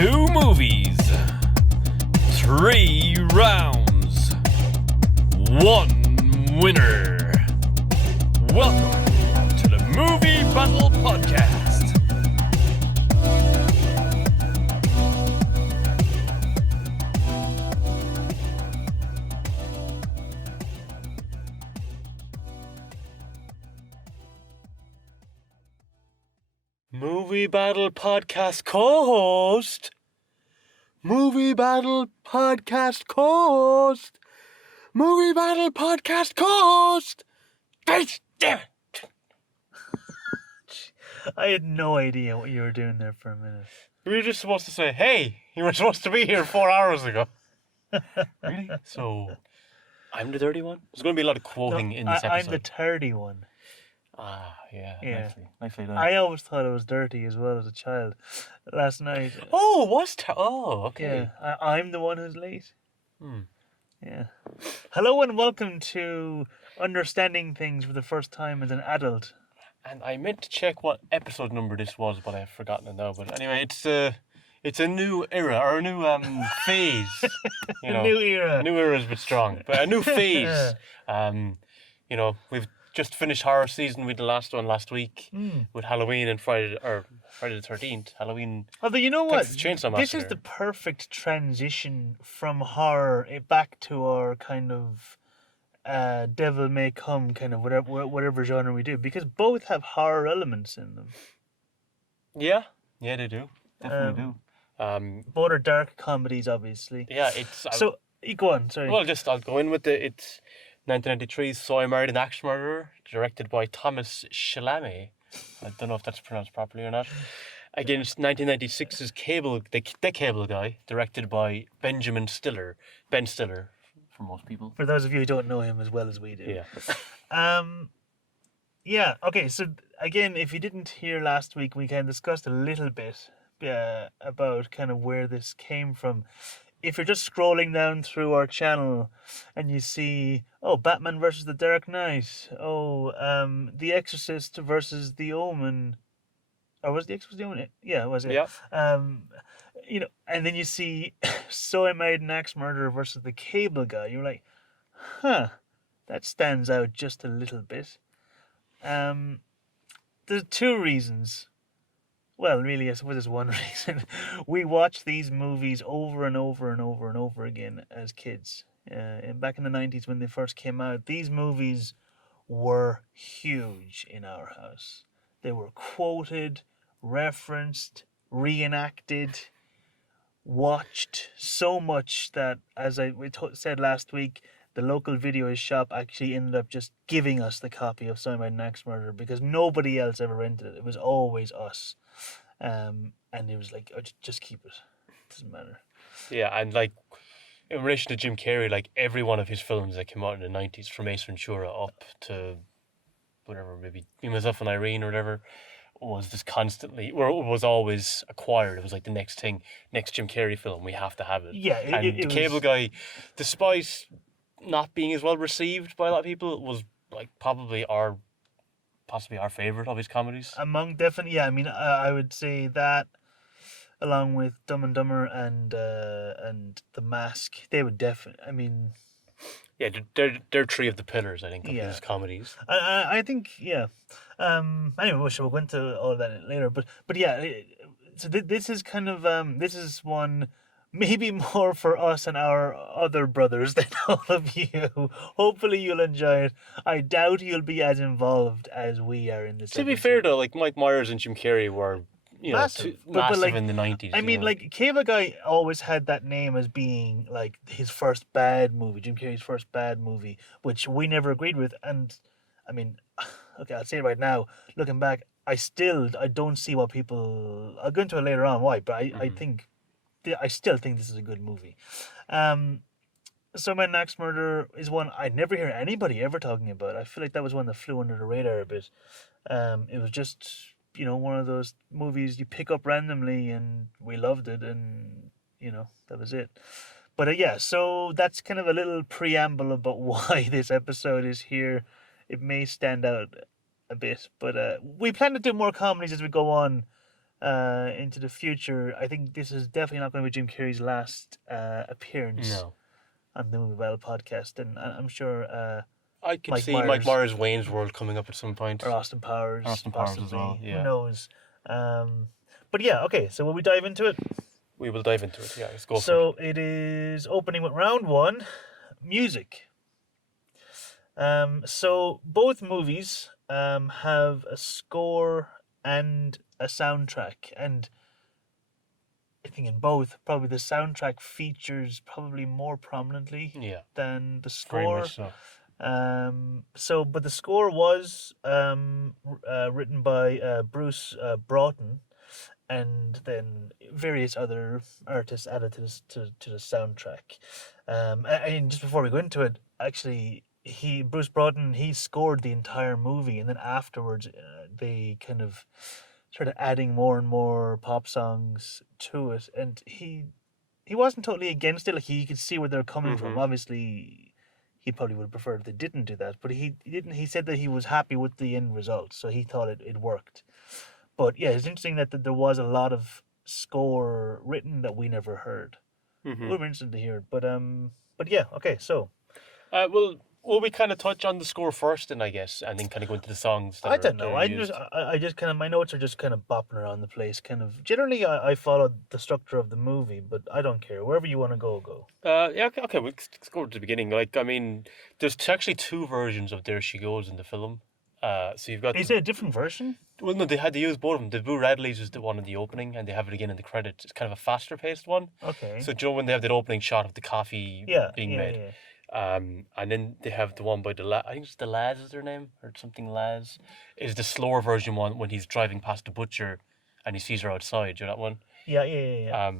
Two movies, 3 rounds, 1 winner. Welcome to the Movie Battle Podcast. Movie Battle Podcast co-host. Movie Battle Podcast co-host. Movie Battle Podcast co-host. Damn it. I had no idea what you were doing there for a minute. You were just supposed to say, hey, you were supposed to be here 4 hours ago. Really? So, I'm the dirty one? There's going to be a lot of quoting in this episode. I'm the dirty one. Ah, yeah. Nicely done. I always thought it was dirty as well as a child. Last night. Oh, okay. Yeah, I'm the one who's late. Hmm. Yeah. Hello and welcome to Understanding Things for the First Time as an Adult. And I meant to check what episode number this was, but I've forgotten it now. But anyway, it's a new era, or a new phase. A new era. A new era is a bit strong, but a new phase. We've just finished horror season with the last one last week with Halloween and Friday the 13th. Halloween. Although you know what, this is the perfect transition from horror back to our kind of Devil May Come kind of whatever genre we do, because both have horror elements in them. Yeah, they do. Definitely do. Both are dark comedies, obviously. Yeah, it's so. Go on. Sorry. Well, I'll go in with it's 1993's So I Married an Axe Murderer, directed by Thomas Chalamet. I don't know if that's pronounced properly or not. Against 1996's The Cable Guy, directed by Ben Stiller, for most people. For those of you who don't know him as well as we do. Yeah. Yeah, okay, so again, if you didn't hear last week, we kind of discussed a little bit about kind of where this came from. If you're just scrolling down through our channel and you see, Batman versus the Dark Knight, The Exorcist versus The Omen, or was The Exorcist The Omen? Yeah, was it? Yeah. And then you see So I Married an Axe Murderer versus The Cable Guy, you're like, that stands out just a little bit. There's two reasons. Well, really, I suppose there's one reason. We watched these movies over and over and over and over again as kids. Back in the 90s when they first came out, these movies were huge in our house. They were quoted, referenced, reenacted, watched so much that, as we said last week, the local video shop actually ended up just giving us the copy of So I Married an Axe Murderer because nobody else ever rented it. It was always us. And it was like, just keep it. Doesn't matter. Yeah, and like in relation to Jim Carrey, like every one of his films that came out in the 90s, from Ace Ventura up to whatever, maybe Me, Myself and Irene or whatever, was just constantly, or it was always acquired. It was like the next Jim Carrey film, we have to have it. Yeah, The Cable Guy, despite not being as well received by a lot of people, was like possibly our favorite of his comedies. I would say that, along with Dumb and Dumber and The Mask, they would definitely. Yeah, they're three of the pillars, I think, of his comedies. I think, yeah. Anyway, we'll go into all of that later. But yeah, so this is kind of this is one maybe more for us and our other brothers than all of you. Hopefully you'll enjoy it. I doubt you'll be as involved as we are in this. To be fair though, like Mike Myers and Jim Carrey were massive like, in the 90s. Like Cable Guy always had that name as being like his first bad movie, Jim Carrey's first bad movie, which we never agreed with. And okay, I'll say it right now. Looking back, I don't see what people. I'll go into it later on why, but I still think this is a good movie. So My Next Murder is one I never hear anybody ever talking about. I feel like that was one that flew under the radar a bit. It was just, one of those movies you pick up randomly, and we loved it, and, that was it. But so that's kind of a little preamble about why this episode is here. It may stand out a bit, but we plan to do more comedies as we go on. into the future, I think this is definitely not going to be Jim Carrey's last appearance No. on the Movie Battle podcast, and I'm sure I could Mike see Mike Myers Myers' Wayne's World coming up at some point. or Austin Powers, Austin Powers as well, possibly. Who yeah. knows? But yeah, okay. So will we dive into it? We will dive into it, yeah, let's go for it. So it is opening with round one, music. So both movies have a score and a soundtrack, and I think in both, probably the soundtrack features probably more prominently Yeah, than the very score. much so. But the score was written by Bruce Broughton, and then various other artists added to the soundtrack. And just before we go into it, actually, Bruce Broughton he scored the entire movie, and then afterwards they kind of started adding more and more pop songs to it, and he wasn't totally against it. Like he could see where they're coming from. Obviously, he probably would have preferred if they didn't do that, but he didn't. He said that he was happy with the end result, so he thought it worked. But yeah, it's interesting that there was a lot of score written that we never heard. It would be interesting to hear. But yeah, okay. So Well, will we kind of touch on the score first, then I guess, and then kind of go into the songs that I are don't know. I used? just kind of my notes are just kind of bopping around the place. Kind of generally, I followed the structure of the movie, but I don't care. Wherever you want to go, go. Yeah, okay, let's go to the beginning. Like, I mean, there's actually two versions of There She Goes in the film. So you've got Is it a different version? well, no, they had to use both of them. The Blue Radleys is the one in the opening, and they have it again in the credits. It's kind of a faster paced one. Okay. So do you know when they have that opening shot of the coffee Yeah, being yeah, made? yeah. And then they have the one by I think it's the Laz is their name or something. Laz is the slower version one when he's driving past the butcher, and he sees her outside. You know that one. Yeah, yeah, yeah, yeah.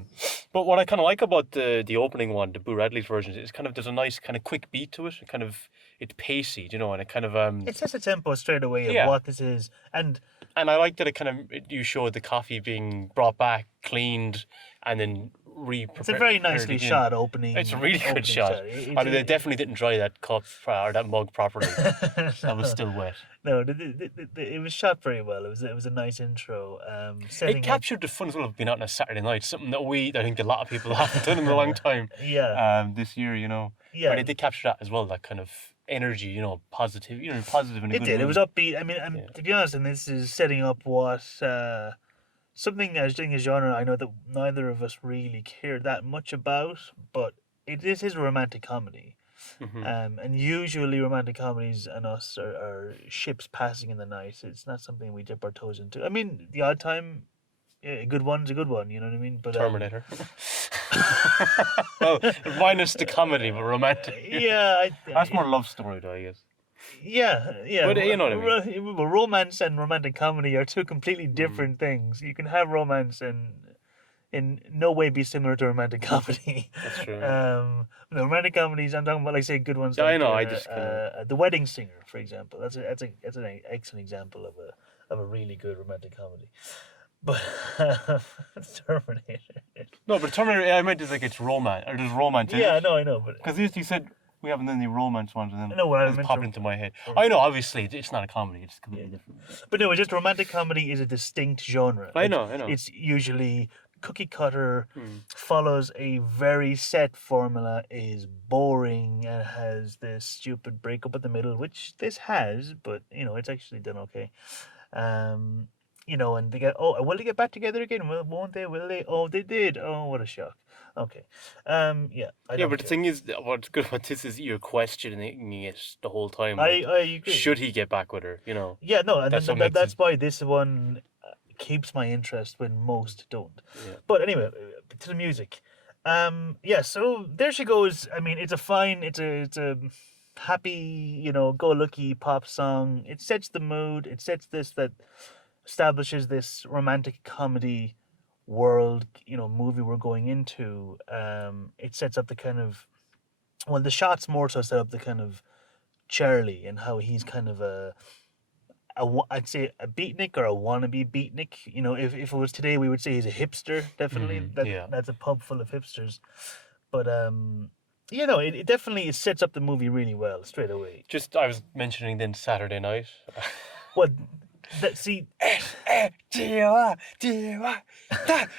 But what I kind of like about the opening one, the Boo Radley's version, is kind of there's a nice kind of quick beat to it. It kind of it's pacey, you know, and it kind of It sets a tempo straight away of yeah. what this is, and I like that it kind of you showed the coffee being brought back, cleaned, and then it's a very nicely shot opening. It's a really good opening shot. I mean, they definitely didn't dry that cup or that mug properly. That was still wet. No, it was shot very well. It was a nice intro. Setting It captured the fun as well of being out on a Saturday night, something that I think a lot of people haven't done in a long time. Yeah. This year, you know. Yeah. But it did capture that as well, that kind of energy, you know, positive, positive in a It good did. mood. It was upbeat. I mean, to be honest, and this is setting up what something as doing a genre I know that neither of us really care that much about, but this is a romantic comedy. And usually romantic comedies and us are ships passing in the night. It's not something we dip our toes into. I mean, the odd time, a good one's a good one. You know what I mean? But Terminator. Well, minus the comedy, but romantic. yeah, That's more love story, though, I guess. Yeah, yeah. But you know what I mean. Romance and romantic comedy are two completely different things. You can have romance and in no way be similar to romantic comedy. That's true. The romantic comedies I'm talking about, like say good ones. Yeah, like, I know. I just The Wedding Singer, for example. That's an excellent example of a really good romantic comedy. But Terminator. No, but Terminator. I meant it's romance or there's romance. Yeah, I know, but because you said we haven't done any romance ones, and then I know what I it's meant popped to- into my head. I know, obviously, it's not a comedy; it's completely different. But no, just romantic comedy is a distinct genre. I know. It's usually cookie cutter, follows a very set formula, is boring, and has this stupid breakup at the middle, which this has, but it's actually done okay. And they get, oh, will they get back together again? Well, won't they? Will they? Oh, they did. Oh, what a shock. Okay. Yeah. Yeah, but the thing is, what's good about this is you're questioning it the whole time. I Like, agree. should he get back with her? Yeah, no, and That's what that's makes why this one keeps my interest when most don't. Yeah. But anyway, to the music. Yeah, so There She Goes. I mean, it's a happy, go-lucky pop song. It sets the mood. It sets that establishes this romantic comedy world, movie we're going into. It sets up the kind of, well, the shots more so set up the kind of Charlie and how he's kind of I'd say a beatnik or a wannabe beatnik. If it was today, we would say he's a hipster. Definitely, that's a pub full of hipsters. But it definitely sets up the movie really well straight away. Just I was mentioning then Saturday night. What that see,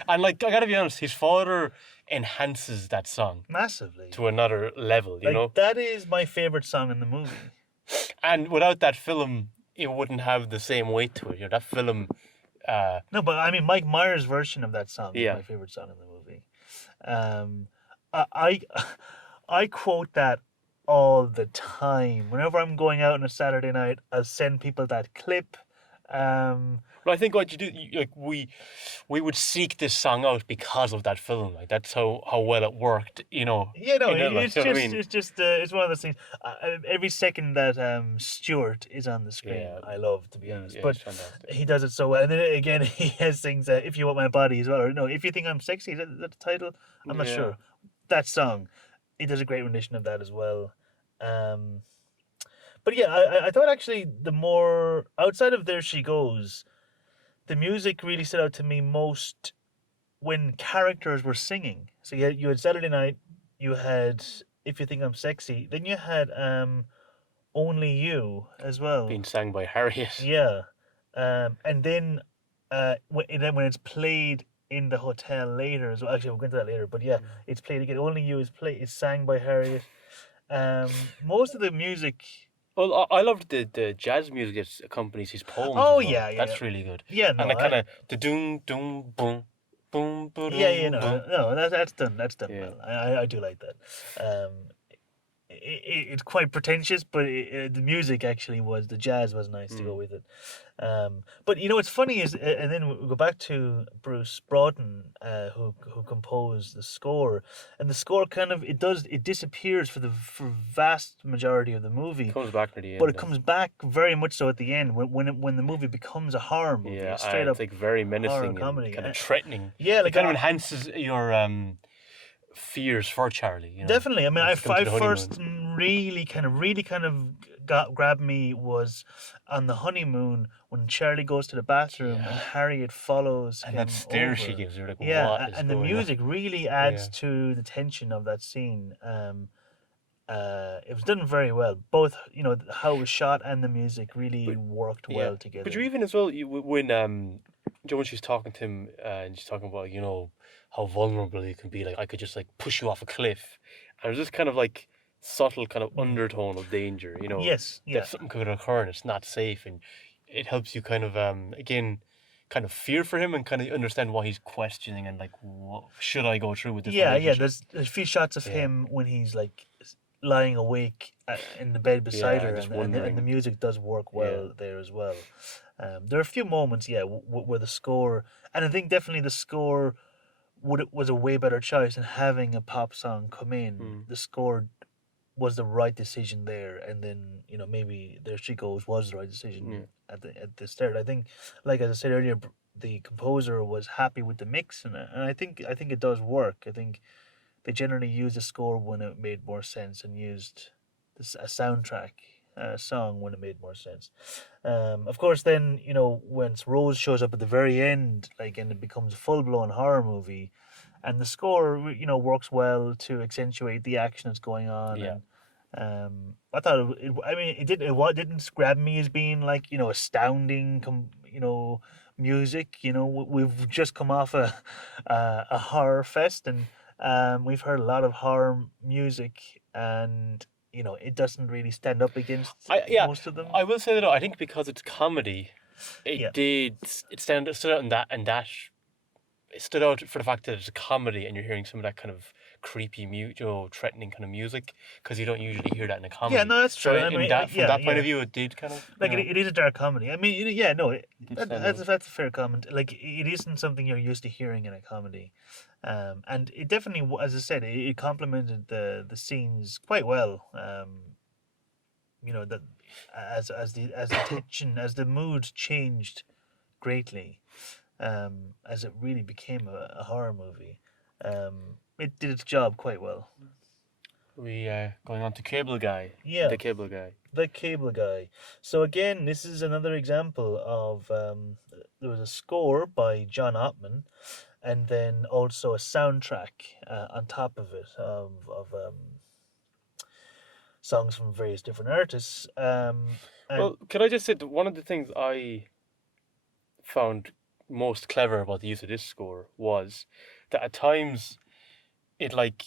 And like, I gotta be honest, his father enhances that song massively. to another level, you Like know. that is my favorite song in the movie. And without that film, it wouldn't have the same weight to it. You know, that film, No, but I mean Mike Myers' version of that song is yeah, my favorite song in the movie. Um, I I quote that all the time. Whenever I'm going out on a Saturday night, I'll send people that clip. Um, but I think what you do, like we would seek this song out because of that film. Like that's how well it worked. You know, yeah, no, in that, like, it's you know what I just mean? it's one of those things. Every second that Stuart is on the screen, Yeah, I love, to be honest. yeah, But he's fantastic. he does it so well. And then again, he has things "If You Want My Body" as well, or no, "If You Think I'm Sexy." Is that the title? I'm not Yeah. sure. That song, he does a great rendition of that as well. Um, but yeah, I thought actually the more outside of "There She Goes," the music really stood out to me most when characters were singing. So you had Saturday Night, you had If You Think I'm Sexy, then you had Only You as well. Being sang by Harriet. Yeah. And then when it's played in the hotel later as well. Actually, we'll get into that later. But yeah, it's played again. Only You is sang by Harriet. Most of the music. Well, I loved the jazz music that accompanies his poems Oh as well. yeah, yeah, yeah. That's really good. Yeah, And no, the kind of the doom doom boom boom yeah, yeah, boom no, boom. no, that's done. That's done Yeah. well. I do like that. Um, it's quite pretentious, but the music actually was the jazz was nice to go Mm. with it. But you know what's funny is, and then we go back to Bruce Broughton, who composed the score, and the score kind of it disappears for vast majority of the movie, Comes back near the but end it then. comes back very much so at the end when the movie becomes a horror movie, Yeah, a straight it's up like very horror menacing and comedy. kind of threatening. Yeah, It like kind of enhances your fears for Charlie, you know, definitely. I mean, as they come to I the honeymoon. first really kind of grabbed me was on the honeymoon when Charlie goes to the bathroom and Yeah. Harriet follows And that him stare she over. gives, you're like, Yeah, what is and the going on? music really adds Yeah. to the tension of that scene. It was done very well. Both, how it was shot and the music really But worked yeah, well but you together. even as well when Joan she's talking to him and she's talking about how vulnerable you can be. Like I could just like push you off a cliff, and there's this kind of like subtle kind of Mm. undertone of danger. You know Yes, that yeah. something could occur and it's not safe, and it helps you kind of again kind of fear for him and kind of understand why he's questioning and like what, should I go through with this Yeah, yeah. relationship? There's a few shots of Yeah, him when he's like lying awake in the bed beside yeah, her, and just and the wondering. music does work Yeah, well there as well. There are a few moments, yeah, where the score, and I think definitely the score was a way better choice than having a pop song come in. mm. The score was the right decision there, and then maybe There She Goes was the right decision Yeah. at the start. I think, like as I said earlier, the composer was happy with the mix, and I think it does work. I think they generally used a score when it made more sense and used a soundtrack song when it made more sense. Of course, then when Rose shows up at the very end, like, and it becomes a full blown horror movie, and the score works well to accentuate the action that's going on. Yeah. And I thought I mean didn't grab me as being like astounding music. We've just come off a horror fest, and we've heard a lot of horror music, and it doesn't really stand up against I yeah, most of them. I will say that I think because it's comedy, Yeah, it stood out in that it stood out for the fact that it's a comedy and you're hearing some of that kind of creepy threatening kind of music because you don't usually hear that in a yeah, comedy. no, that's So true. I in mean, that from yeah, that point yeah. of view, it did kind of Like it is a dark comedy. I mean, yeah, no, it did that, stand that's out. that's a fair comment. Like it isn't something you're used to hearing in a comedy, and it definitely, as I said, it complemented the scenes quite well. That as the tension, as the mood changed greatly, as it really became a horror movie, it did its job quite well. We going on to Cable Guy, Yeah, the Cable Guy. the Cable Guy. So again, this is another example of there was a score by John Ottman, and then also a soundtrack on top of it of songs from various different artists. And Well, could I just say that one of the things I found most clever about the use of this score was that at times it like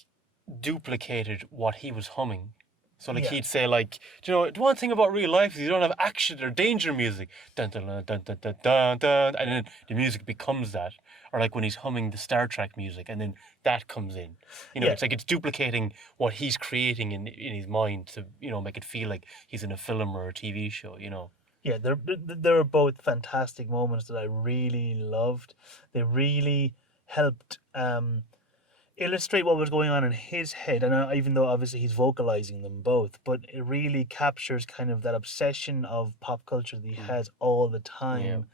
duplicated what he was humming. So like Yeah, he'd say like, "Do you know the one thing about real life is you don't have action or danger music, dun dun dun dun dun dun dun, dun, and then the music becomes that." Or like when he's humming the Star Trek music, and then that comes in. yeah, It's like it's duplicating what he's creating in his mind to make it feel like he's in a film or a TV show. yeah. There were both fantastic moments that I really loved. They really helped illustrate what was going on in his head. And even though obviously he's vocalizing them both, but it really captures kind of that obsession of pop culture that he Mm. has all the Yeah. time.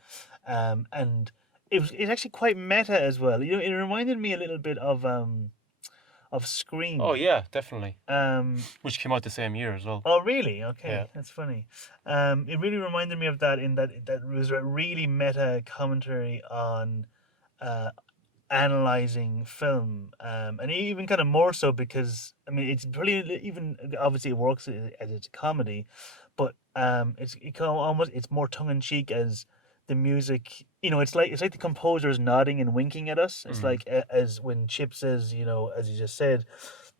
And it's actually quite meta as well. You know, it reminded me a little bit of Oh Scream. yeah, definitely. Um, Which came out the same year as well. oh really? Okay, Yeah. that's funny. It really reminded me of that in that was a really meta commentary on uh, analyzing film, and even kind of more so because I mean it's pretty even obviously it works as it's a comedy, but it can almost it's more tongue in cheek as the music. You know, it's like the composer's nodding and winking at us. It's Mm. like as when Chip says, you know, as you just said,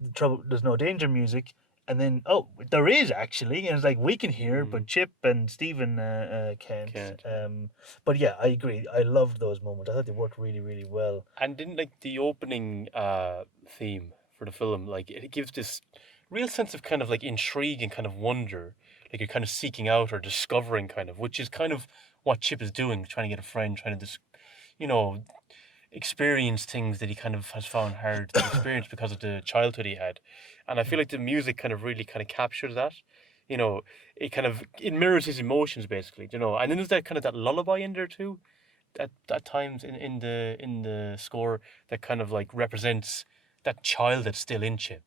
the trouble there's no danger music. And then, oh, there is actually, and it's like we can hear, but Mm. Chip and Stephen can't. Can't. Yeah. But yeah, I agree. I loved those moments. I thought they worked really, really well. And didn't like the opening theme for the film, like it gives this real sense of kind of like intrigue and kind of wonder, like you're kind of seeking out or discovering kind of, which is kind of what Chip is doing, trying to get a friend, trying to you know, experience things that he kind of has found hard to experience because of the childhood he had. And I feel like the music kind of really kind of captures that. It mirrors his emotions basically, and then there's that kind of that lullaby in there too at times in the score that kind of like represents that child that's still in Chip.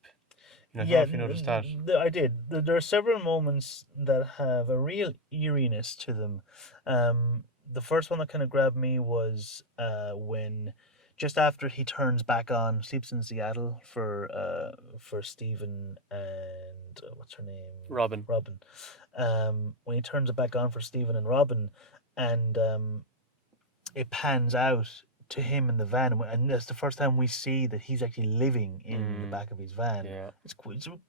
I don't know Yeah, if you noticed that. I did. There are several moments that have a real eeriness to them. The first one that kind of grabbed me was when just after he turns back on Sleeps in Seattle for Stephen and what's her name? Robin. Robin. When he turns it back on for Stephen and Robin, and it pans out to him in the van, and that's the first time we see that he's actually living in the Mm, back of his van. yeah. It's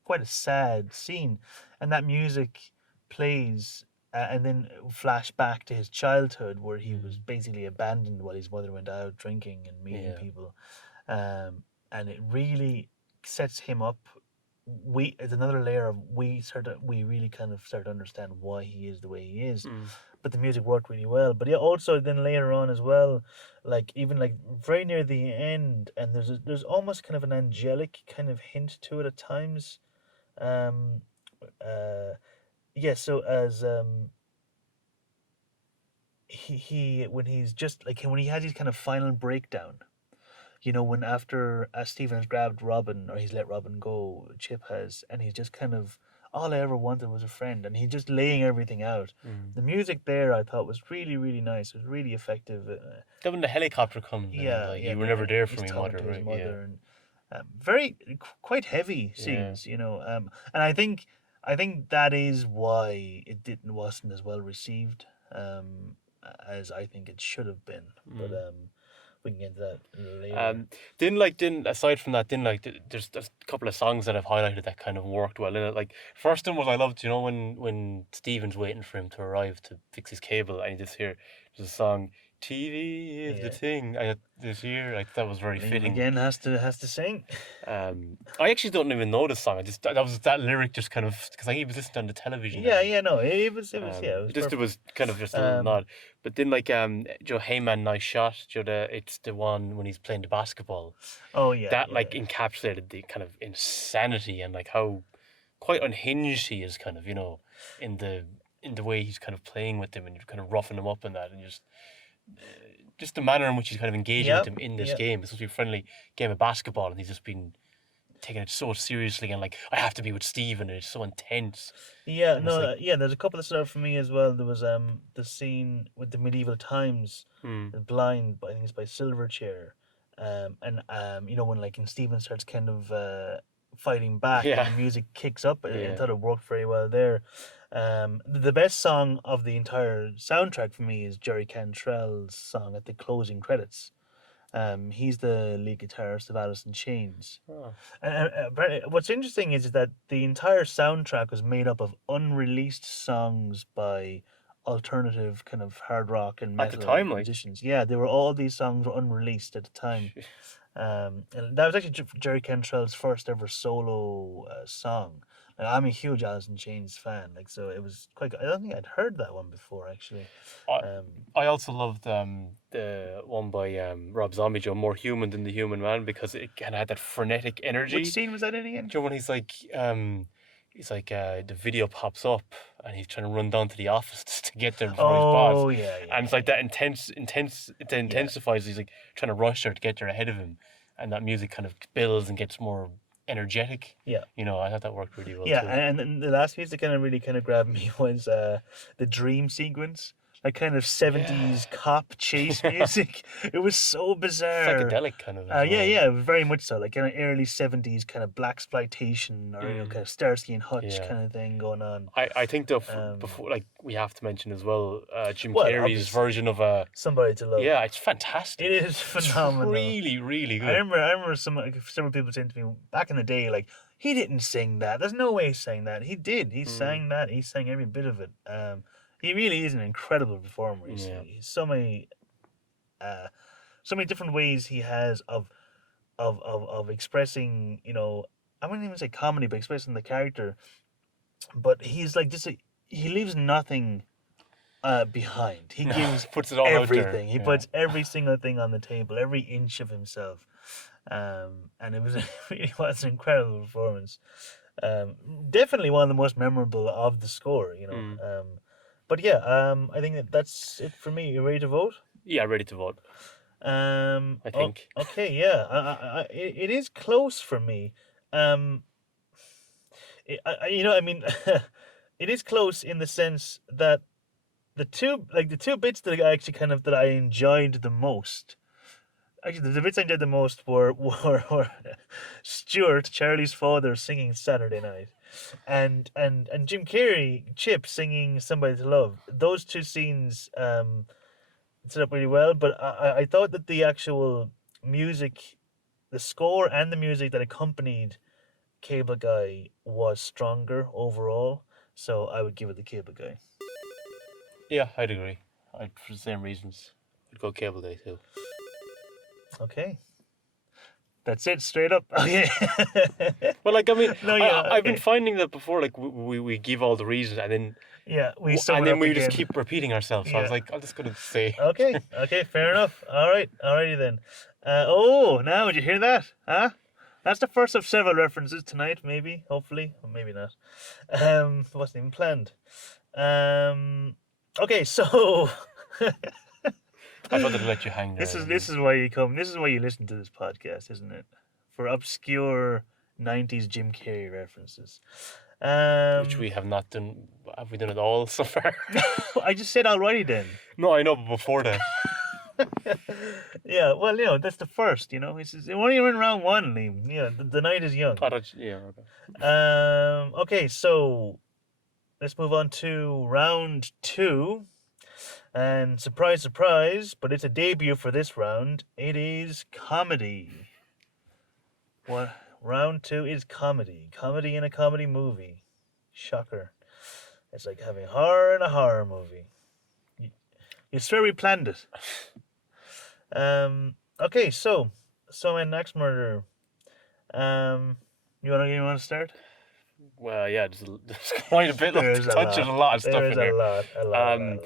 quite a sad scene, and that music plays, and then flash back to his childhood where he was Mm, basically abandoned while his mother went out drinking and meeting yeah. people, and it really sets him up. It's another layer of we really kind of start to understand why he is the way he is, Mm, but the music worked really well. But yeah, also then later on as well, like even like very near the end, and there's almost kind of an angelic kind of hint to it at times. Um, uh, yeah. So as he when he's just like when he has his kind of final breakdown, you know, when after Stephen has grabbed Robin or he's let Robin go, Chip has, and he's just kind of all I ever wanted was a friend, and he's just laying everything out. mm. The music there I thought was really really nice. It was really effective. Then when the helicopter comes and he's Yeah, like, yeah, "You were never and there for he's me, talking mother," to his right? Yeah, mother, and very quite heavy yeah. scenes, you know. And I think that is why it didn't wasn't as well received as I think it should have been. But Mm. we can get into that later. Um, didn't aside from that, didn't like there's a couple of songs that I've highlighted that kind of worked well in it. Like first one was I loved, when Steven's waiting for him to arrive to fix his cable, and you just hear there's a song, "TV is the Yeah, thing." This year, like that was very Liam fitting. again has to sing. I actually don't even know this song. I just that was that lyric just kind of because I was listening on the television Yeah, and yeah, no, it was yeah, it was it perfect. was kind of just a little Um, nod. But then like Joe Hey Man, Nice Shot, it's the one when he's playing the basketball oh yeah, that like yeah, encapsulated the kind of insanity and like how quite unhinged he is kind of in the way he's kind of playing with them and you're kind of roughing him up and that and just the manner in which he's kind of engaging with yep, him in this yep. game. It's supposed to be a friendly game of basketball and he's just been taking it so seriously and like I have to be with Steven and it's so intense Yeah, and it's no, like yeah. There's a couple that stood out for me as well. There was the scene with the medieval times, hmm, the blind. I think it's by Silverchair, and you know when like when Stephen starts kind of fighting back and yeah, the music kicks up. I yeah, thought it worked very well there. The best song of the entire soundtrack for me is Jerry Cantrell's song at the closing credits. He's the lead guitarist of Alice in Chains. Oh. And apparently what's interesting is that the entire soundtrack was made up of unreleased songs by alternative kind of hard rock and At the metal time, like. musicians. Yeah, they were all these songs were unreleased at the time. Shit. And that was actually Jerry Cantrell's first ever solo song. Like, I'm a huge Alice in Chains fan, like so it was quite. I don't think I'd heard that one before actually. I, Um, I also loved the one by Rob Zombie, Joe, More Human Than the Human Man, because it kind of had that frenetic energy. which scene was that in again? Joe, when he's like the video pops up and he's trying to run down to the office to get there before his boss. Oh yeah, yeah. And it's like that it intensifies. He's like trying to rush there to get there ahead of him, and that music kind of builds and gets more energetic. Yeah. You know, I thought that worked really well Yeah, too. and then the last piece that kind of really kind of grabbed me was the dream sequence, like kind of 70s cop chase music. It was so bizarre. Psychedelic kind of. as Yeah, well. yeah, very much so. Like kind of early 70s kind of black exploitation or kind of Starsky and Hutch Yeah. kind of thing going on. I think though before, like, we have to mention as well Jim Well, Carrey's obviously. version of Somebody to Love. yeah, it's fantastic. It is phenomenal. It's really, really good. I remember several people saying to me back in the day, like, he didn't sing that. There's no way he sang that. He did. He sang that. He sang every bit of it. He really is an incredible performer. He's so many different ways he has of expressing. You know, I wouldn't even say comedy, but expressing the character. But he's like he leaves nothing behind. He gives Puts it all out there. everything. He puts every single thing on the table, every inch of himself. And it really was an incredible performance. Definitely one of the most memorable of the score, you know. But yeah, I think that's it for me. You ready to vote? Yeah, ready to vote. I think. Okay, yeah. It is close for me. I mean, it is close in the sense that the two bits that I enjoyed the most. Actually, the bits I enjoyed the most were Stuart, Charlie's father, singing Saturday Night, and Jim Carrey, Chip, singing Somebody to Love. Those two scenes set up really well, but I thought that the actual music, the score and the music that accompanied Cable Guy was stronger overall, so I would give it the Cable Guy. Yeah, I'd agree. For the same reasons. I'd go Cable Guy too. Okay. That's it, straight up. Okay. Well, like, I mean, No, yeah, I've been okay. finding that before. Like, we give all the reasons, and then Yeah, we sum it up we again. just keep repeating ourselves. So I was Yeah. like, I'm just gonna say. Okay, fair enough. All right, alrighty then. Now did you hear that? Huh? That's the first of several references tonight. Maybe, hopefully, or maybe not. It wasn't even planned. Okay, so I thought I'd let you hang there. this is why you come. This is why you listen to this podcast, isn't it? For obscure '90s Jim Carrey references. Which we have not done. Have we done it all so far? I just said already then. No, I know, but before that. Yeah, well, you know, that's the first, you know. We're only in round one, Liam. Yeah, the night is young. Yeah, okay. Okay, so let's move on to round two. And surprise, surprise, but it's a debut for this round. It is comedy. What? Round two is comedy. Comedy in a comedy movie. Shocker. It's like having horror in a horror movie. You swear we planned it. Okay, so in Next Murder, you wanna start? Well, yeah, there's quite a bit. There's Touching a lot of stuff There in is there. a lot.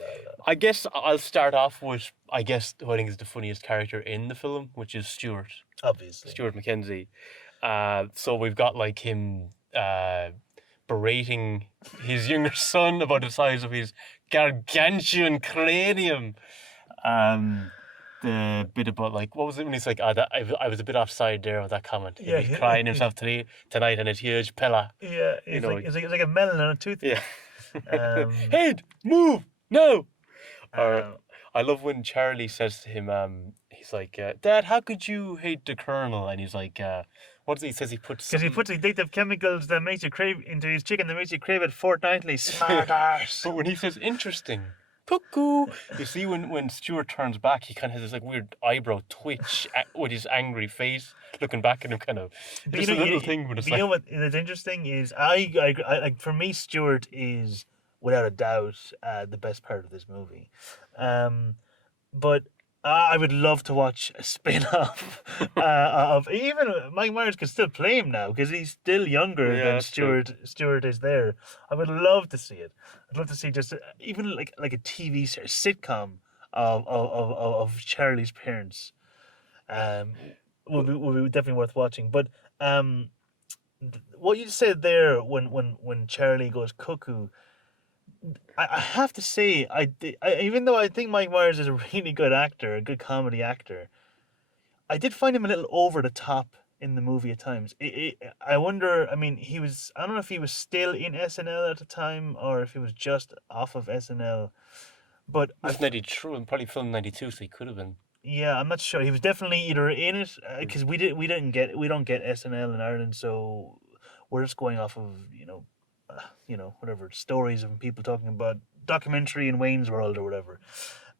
I guess I'll start off with who I think is the funniest character in the film, which is Stuart Obviously. McKenzie. So we've got like him berating his younger son about the size of his gargantuan cranium. The bit about, like, what was it when he's like, I was a bit offside there with that comment. Yeah, He's crying himself tonight and his huge pillar. Yeah, it's like a melon on a tooth. Yeah. Um, Head, move, no. Or um, I love when Charlie says to him, he's like, Dad, how could you hate the Colonel? And he's like, what does he says? He puts Because he puts addictive chemicals that makes you crave into his chicken that makes you crave it fortnightly. Smart arse. But when he says interesting, cuckoo, you see when Stuart turns back, he kind of has this like weird eyebrow twitch with his angry face, looking back at him, kind of just a little thing. But it's you like, know what is interesting is I like for me Stuart is without a doubt the best part of this movie, but I would love to watch a spin-off of even Mike Myers could still play him now because he's still younger Yeah, than that's true. Stuart is there. I would love to see it. I'd love to see just even like a TV series, sitcom of Charlie's parents. Um, would be definitely worth watching. But what you said there when Charlie goes cuckoo, I have to say even though I think Mike Myers is a really good actor, a good comedy actor, I did find him a little over the top in the movie at times. I wonder. I mean, he was. I don't know if he was still in SNL at the time or if he was just off of SNL. But it's 92, and probably filmed 92, so he could have been. yeah, I'm not sure. He was definitely either in it because we don't get SNL in Ireland, so we're just going off of whatever stories of people talking about documentary in Wayne's World or whatever.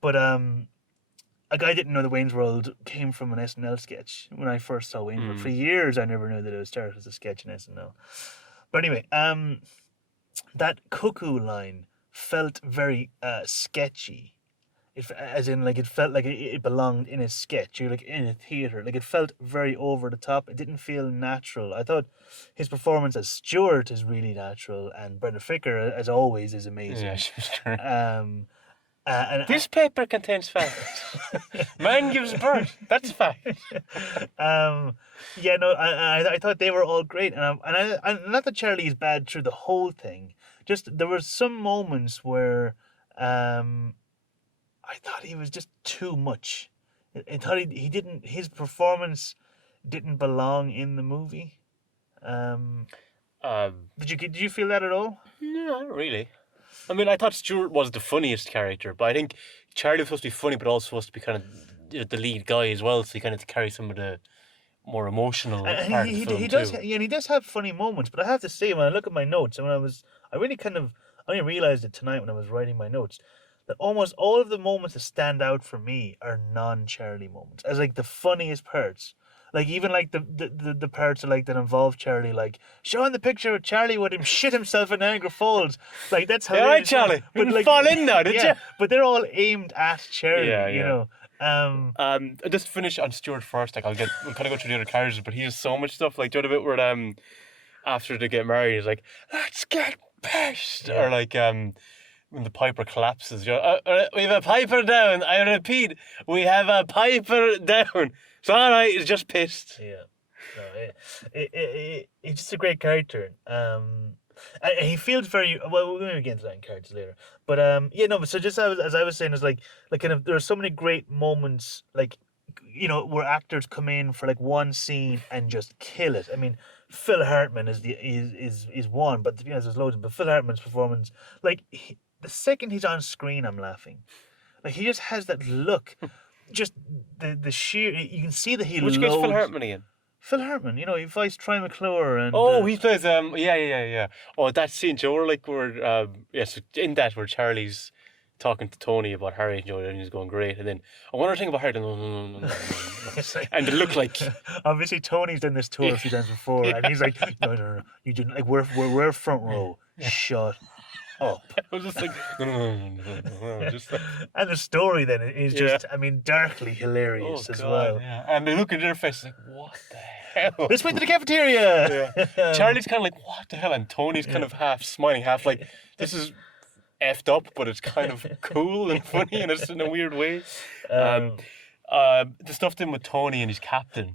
But like I didn't know the Wayne's World came from an SNL sketch when I first saw Wayne's World. For years, I never knew that it started as a sketch in SNL. But anyway, that cuckoo line felt very sketchy. As in, like, it felt like it belonged in a sketch. You're like in a theater. Like, it felt very over the top. It didn't feel natural. I thought his performance as Stuart is really natural, and Brenda Fricker, as always, is amazing. Yeah, sure. And paper contains facts. Man gives birth. That's fact. yeah, no, I thought they were all great, and not that Charlie is bad through the whole thing. Just there were some moments where I thought he was just too much. I thought he didn't. His performance didn't belong in the movie. Did you feel that at all? No, not really. I mean, I thought Stuart was the funniest character, but I think Charlie was supposed to be funny, but also supposed to be kind of the lead guy as well. So he kind of carry some of the more emotional part of the film he does. too. Yeah, and he does have funny moments. But I have to say, when I look at my notes, and I really I only realized it tonight when I was writing my notes, that almost all of the moments that stand out for me are non-Charlie moments, as like the funniest parts. Like even like the parts like that involve Charlie, like showing the picture of Charlie with him shit himself in Niagara Falls. Like that's how. Yeah, right, Charlie. You didn't fall in now, did you? But they're all aimed at Charlie. Yeah, you yeah. know. Just to finish on Stuart first. Like we'll kind of go through the other characters, but he has so much stuff. Like do you know the bit where after they get married, he's like, "Let's get pissed," or like when the piper collapses, you know, we have a piper down. I repeat, we have a piper down. It's all right. He's just pissed. Yeah, no, he's just a great character. And he feels very well. We're going to get into that in characters later, but yeah, no. But so just as I was saying, is like kind of there are so many great moments, like where actors come in for like one scene and just kill it. I mean, Phil Hartman is one, but to be honest, there's loads. But Phil Hartman's performance, like the second he's on screen, I'm laughing. Like he just has that look. Just the sheer, you can see that he Which gets Phil Hartman again? Phil Hartman, he voiced Troy McClure and he plays yeah. Oh, that scene, Joe, where yes, in that where Charlie's talking to Tony about Harry and Joe, and he's going great, and then I wonder thing about Harry, no. And they look like obviously Tony's done this tour a few times before, and he's like, no, you didn't, like we're front row, shut up. I was just like, no. Just like, and the story then is just, I mean, darkly hilarious as well. Yeah. And they look at their faces like, what the hell? Let's wait to the cafeteria. Yeah. Charlie's kind of like, what the hell? And Tony's kind of half smiling, half like, this is effed up, but it's kind of cool and funny, and it's in a weird way. The stuff then with Tony and his captain.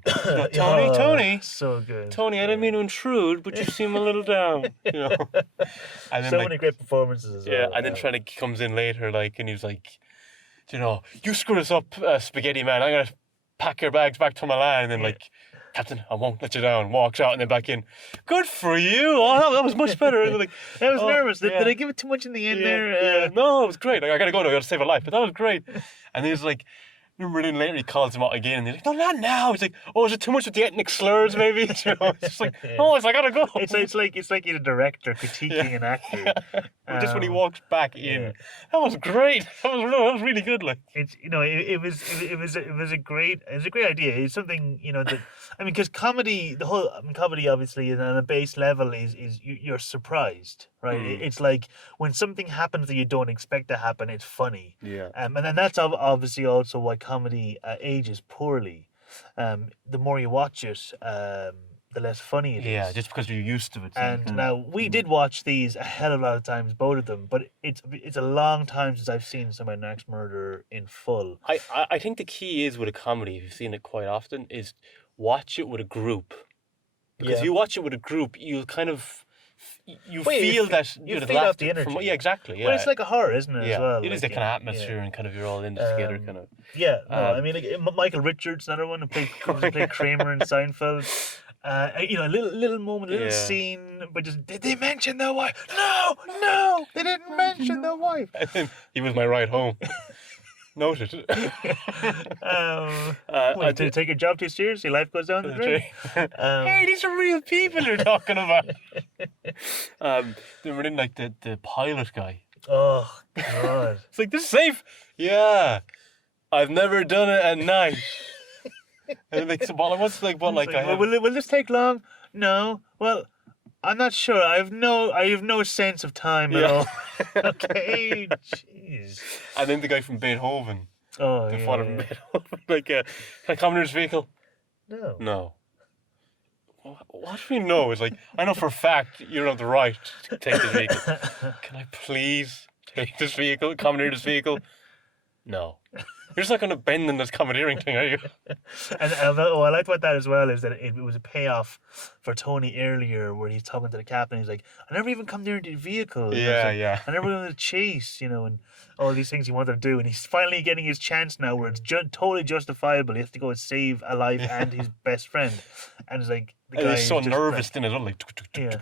Tony. So good. Tony, I didn't mean to intrude, but you seem a little down. And then, so many great performances as well. Yeah, and then comes in later, like, and he's like, you screwed us up, spaghetti man. I'm gonna pack your bags back to Milan, and then like, Captain, I won't let you down. Walks out and then back in. Good for you. Oh, that was much better. And like, I was nervous. Did I give it too much in the end there? No, it was great. Like, I gotta go now. I gotta save a life. But that was great. And he's like, Remember then later he calls him out again and he's like, no, not now. He's like, oh, is it too much with the ethnic slurs maybe? You know, it's just like, Yeah. oh, I gotta go. It's like he's a director critiquing an actor. But just when he Um, walks back yeah. in, that was great. That was really good. Like, It's it was a great idea. It's something that I mean, because comedy, comedy obviously is on a base level is you're surprised, right? It's like when something happens that you don't expect to happen, it's funny. yeah. And then that's obviously also why comedy ages poorly. The more you watch it, the less funny it is. Yeah, just because you're used to it. So you And can- now we did watch these a hell of a lot of times, both of them, but it's a long time since I've seen Somebody Next Murder in full. I think the key is with a comedy, if you've seen it quite often, is watch it with a group. Because if you watch it with a group, you'll kind of you Well, feel that you know, feed off the laughter energy. Yeah, exactly. Yeah, Well, it's like a horror, isn't it? yeah, As well, it is like, that kind of atmosphere and kind of you're all in it together, kind of. Yeah, no, I Um, mean, like, Michael Richards, another one who played Kramer in Seinfeld. A little moment, a little Yeah. scene, but just did they mention their wife? No, they didn't mention their wife. And then he was my ride home. Noted. Wait, did you take your job too seriously? Life goes down the drain. Hey, these are real people you're talking about. They were in like the pilot guy. Oh God! It's like, this is safe. Yeah, I've never done it at night. And like, so, what's like, what, like, I have... will this take long? No. Well, I'm not sure. I have no sense of time at all. Okay, jeez. And then the guy from Beethoven, Oh, the yeah, father from yeah. Beethoven, like, can I come in this vehicle? No. No. What do we know? It's like, I know for a fact you don't have the right to take this vehicle. Can I please take this vehicle, commandeer this vehicle? No. You're just not going to bend in this commandeering thing, are you? And what I liked about that as well is that it was a payoff for Tony earlier, where he's talking to the captain. He's like, "I never even come near the vehicle. And I was Yeah, like, yeah. I never went on a chase, and all these things he wanted to do. And he's finally getting his chance now, where it's totally justifiable. He has to go and save a life and his best friend. And it's like the And guy he's so is just nervous like, then as well, like, Yeah.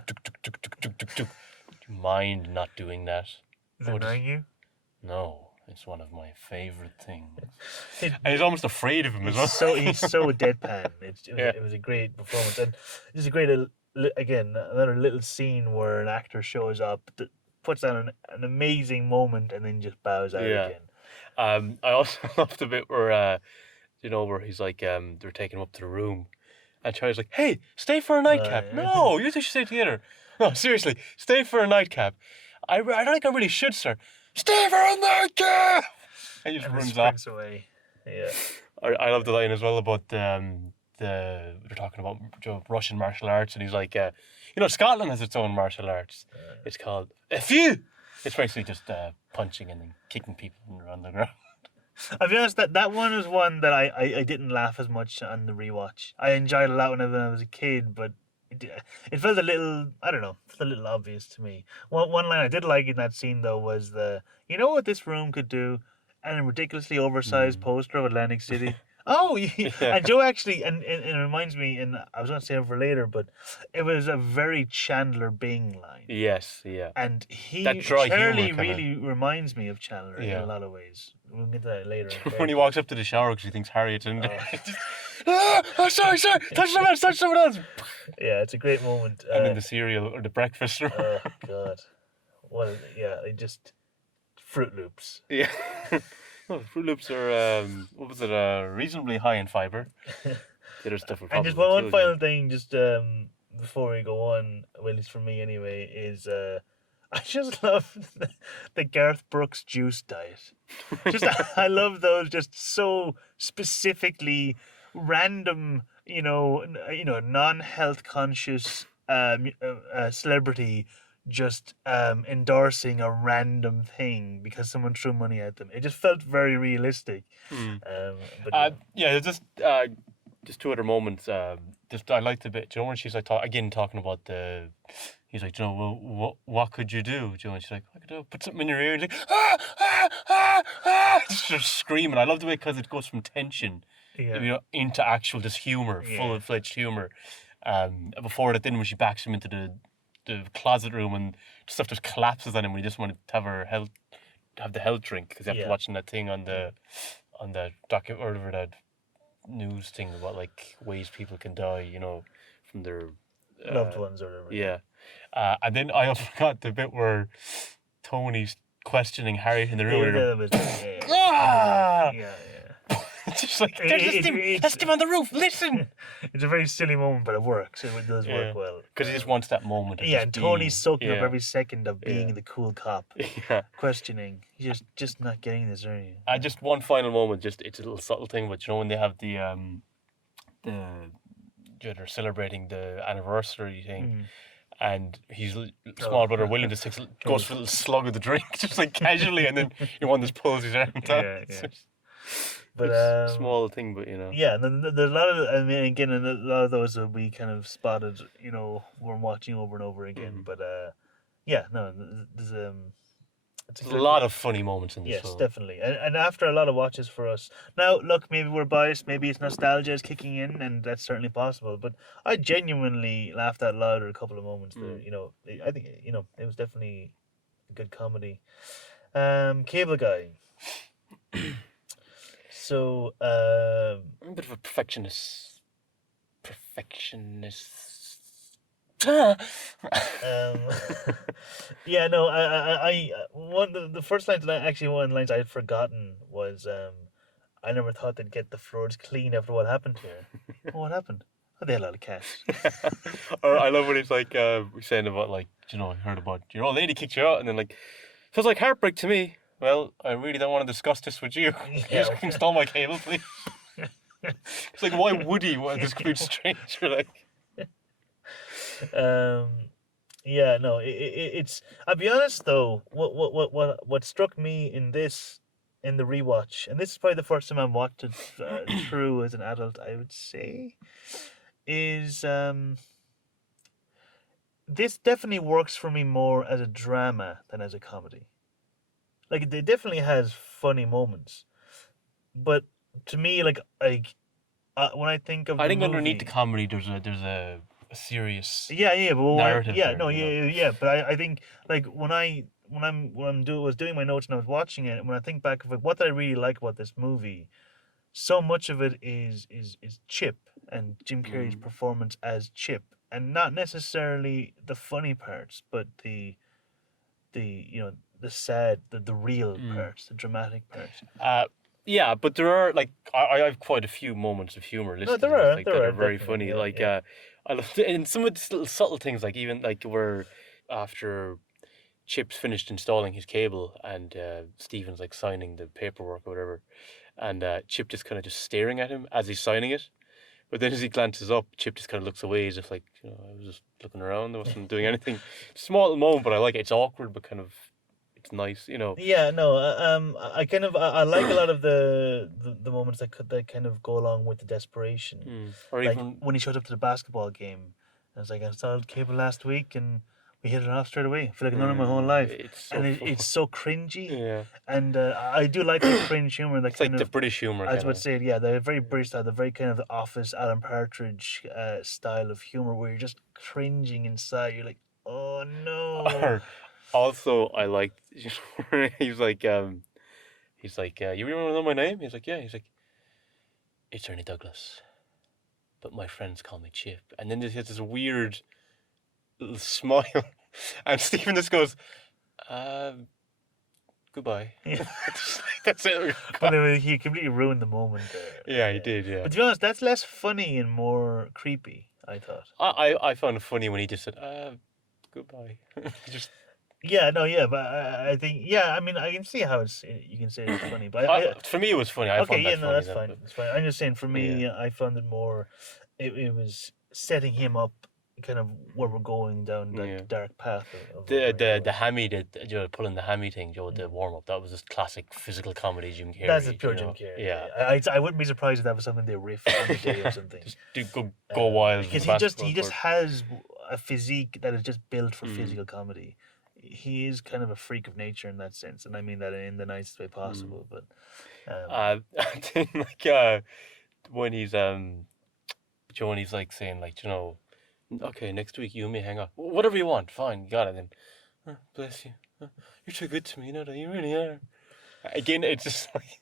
Do you mind not doing that? Is it annoying you? No, it's one of my favorite things. It- And he's almost afraid of him as well. He's so deadpan. It was a great performance, and it's a great again another little scene where an actor shows up that puts on an amazing moment and then just bows out Yeah. again. I also loved the bit where where he's like they're taking him up to the room, and Charlie's like, "Hey, stay for a nightcap." yeah. No, you two should stay together. No, seriously, stay for a nightcap. I don't think I really should, sir. Stay for a nightcap. And he just And runs it off. sprints away. Yeah. I love the line as well about they're talking about Russian martial arts, and he's like, Scotland has its own martial arts. It's called FU. It's basically just punching and then kicking people around the ground. I'll be honest, that one was one that I didn't laugh as much on the rewatch. I enjoyed it a lot when I was a kid, but it felt a little, I don't know, it felt a little obvious to me. One line I did like in that scene though was you know what this room could do? And a ridiculously oversized poster of Atlantic City. Oh, and Joe actually, and it reminds me, and I was going to say it for later, but it was a very Chandler Bing line. Yes, yeah. And That dry humor Charlie kinda- really reminds me of Chandler in Yeah. a lot of ways. We'll get to that later. When he walks up to the shower because he thinks Harriet's in there. Oh. Oh, sorry, touch someone else. Yeah, it's a great moment. And then the cereal or the breakfast. Oh God, it just Fruit Loops. Yeah. Well, Fruit Loops are, reasonably high in fiber. The other stuff will And probably just one kill final you. thing, just before we go on, well, at least for me anyway, is I just love the Garth Brooks juice diet. Just I love those just so specifically random, non-health conscious celebrity just endorsing a random thing because someone threw money at them. It just felt very realistic. But Yeah, just two other moments. I liked a bit. When she's like talking about he's like, well, what could you do? And she's like, I could put something in your ear. And he's like, just screaming. I love the way because it goes from tension, yeah. into actual just humor, full-fledged humor. Before that, then when she backs him into the closet room and stuff just collapses on him when he just wanted to have the health drink because after watching that thing on on that or whatever that news thing about like ways people can die, from their Loved ones or whatever. yeah. And then I also forgot the bit where Tony's questioning Harry in the room. Yeah, and that was Ah! yeah. It's just like It- there's it- him. it's- That's him on the roof. Listen, It's a very silly moment, but it works. It does work well. because he just wants that moment. Of Yeah, just and Tony's soaking up yeah. every second of being Yeah. the cool cop, Yeah. questioning. He's just not getting this, are you? Just one final moment. Just it's a little subtle thing, but when they have they're celebrating the anniversary thing, and his small brother William just goes for a little slug of the drink, just like casually, and then one just pulls his arm down. Yeah. But It's a small thing, but yeah, and then there's a lot of, I mean, again, and a lot of those that we kind of spotted, we're watching over and over again. But yeah, no, there's there's a lot of funny moments in this yes, film. definitely, and after a lot of watches for us. Now, look, maybe we're biased, maybe it's nostalgia is kicking in, and that's certainly possible. But I genuinely laughed out loud at a couple of moments there. I think it was definitely a good comedy. Cable Guy. So, I'm a bit of a perfectionist. yeah, no, I one the first lines that one of the lines I had forgotten was I never thought they'd get the floors clean after what happened here. Oh, what happened? Oh, they had a lot of cash. Or I love when it's like saying about like I heard about your old lady kicked you out, and then like feels like heartbreak to me. Well, I really don't want to discuss this with you. You just install my cable, please. It's like, why would he want this complete stranger? Like, yeah, no, it's. I'll be honest though. What struck me in the rewatch, and this is probably the first time I've watched it through as an adult, I would say, is this definitely works for me more as a drama than as a comedy. Like, it definitely has funny moments, but to me, when I think of I the think movie, underneath the comedy, there's a serious yeah, but narrative. yeah, there, no, you know? yeah, but I think like was doing my notes and I was watching it, and when I think back of like what did I really like about this movie, so much of it is Chip and Jim Carrey's performance as Chip, and not necessarily the funny parts, but the sad, the real parts, the dramatic parts. Yeah, but there are like I have quite a few moments of humor listed there in this, are, like, there that are, are very definitely, funny. yeah, Like yeah. I love and some of these little subtle things, like even like where after Chip's finished installing his cable and Steven's like signing the paperwork or whatever, and Chip just kind of just staring at him as he's signing it. But then as he glances up, Chip just kind of looks away as if like, I was just looking around. I wasn't doing anything. Small little moment, but I like it. It's awkward, but kind of it's nice. Yeah, no, I kind of I like a lot of the moments that kind of go along with the desperation. Or Like even when he showed up to the basketball game, and it's like I installed cable last week and we hit it off straight away. I feel like I've known him my whole life, it's so and it's so cringy. yeah. And I do like the cringe humor that It's like kind the of. British humor. I was Kind about to say, yeah, the very British style, the very kind of the Office, Alan Partridge style of humor, where you're just cringing inside. You're like, oh no. Also, I like he's like you remember know my name? He's like, yeah. He's like, it's Ernie Douglas, but my friends call me Chip. And then there's this weird little smile, and Stephen just goes, goodbye. Yeah. That's it. But anyway, he completely ruined the moment there. Yeah, he did. Yeah. But to be honest, that's less funny and more creepy, I thought. I found it funny when he just said, goodbye. Just. Yeah, no, yeah, but I think, yeah, I mean, I can see how you can say it's funny, but For me, it was funny. I okay, found that yeah, no, funny that's then, fine. but- It's fine. I'm just saying, for me, Yeah. I found it more. It was setting him up, kind of where we're going down that Yeah. dark path of The hammy, pulling the hammy thing, the warm up. That was just classic physical comedy, Jim Carrey. That's just pure Jim Carrey. Yeah. I wouldn't be surprised if that was something they riffed on the day or something. Just go wild. Because he just has a physique that is just built for physical comedy. He is kind of a freak of nature in that sense, and I mean that in the nicest way possible. But I think when he's Joni's like saying like okay, next week you and me hang out, whatever you want, fine, you got it. Then, bless you, you're too good to me, you know that you really are. Again, it's just like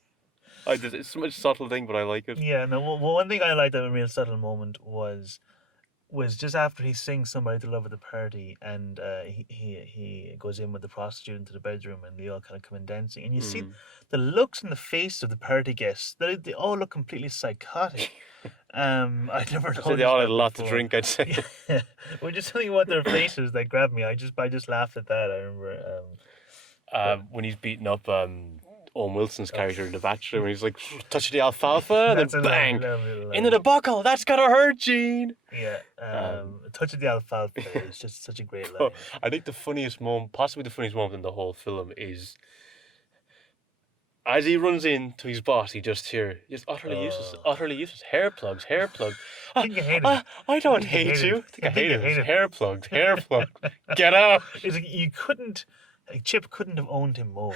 It's so much subtle thing, but I like it. Yeah, no. One thing I liked, a real subtle moment, was just after he sings "Somebody to Love" at the party, and he goes in with the prostitute into the bedroom, and they all kind of come in dancing, and you see Mm. the looks in the face of the party guests. They all look completely psychotic. I'd never I'd say they noticed all had that a lot to before. drink, I'd say. Yeah, well, just something about their faces that grabbed me. I just laughed at that. I remember. But When he's beating up Owen Wilson's oh, character in The Bachelor, when he's like, touch the alfalfa, and that's then a bang! lovely little Into line. the buckle! That's gonna hurt, Gene! Yeah, Um, touch of the alfalfa is just such a great but line. I think the funniest moment, possibly the funniest moment in the whole film, is as he runs into his boss, he just Oh, utterly useless. Hair plugs, hair plugs. I I, think I hated. I I don't think you hate hated. you. I think I I think hate you it. hated. Hair plugs, hair plugs. Get out! It's like you couldn't. Like Chip couldn't have owned him more.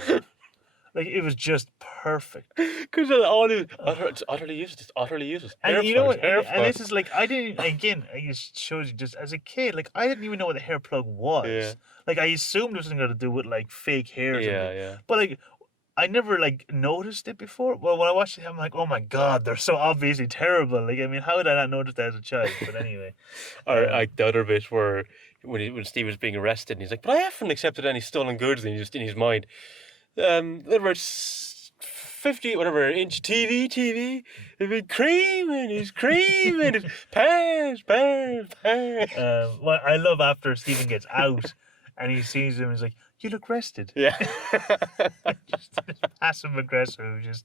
Like it was just perfect. Because all is Ugh. utterly useless, utterly useless. And Hair you know plugs, what? hair And this plugs. is like I didn't. Again, it just shows you just as a kid. Like I didn't even know what a hair plug Yeah, was. Like I assumed it was something to do with like fake hair or yeah, something. yeah. But like I never like noticed it before. Well, when I watched it, I'm like, oh my god, they're so obviously terrible. Like I mean, how did I not notice that as a child? But anyway, Or um, like the other bit where when Steve was being arrested, and he's like, "But I haven't accepted any stolen goods," and he's just in his mind, whatever it's 50 whatever inch TV, he's creaming, he's creaming, it's pass. well, I love after Stephen gets out and he sees him. He's like, "You look rested." Yeah. Just passive aggressive. Just,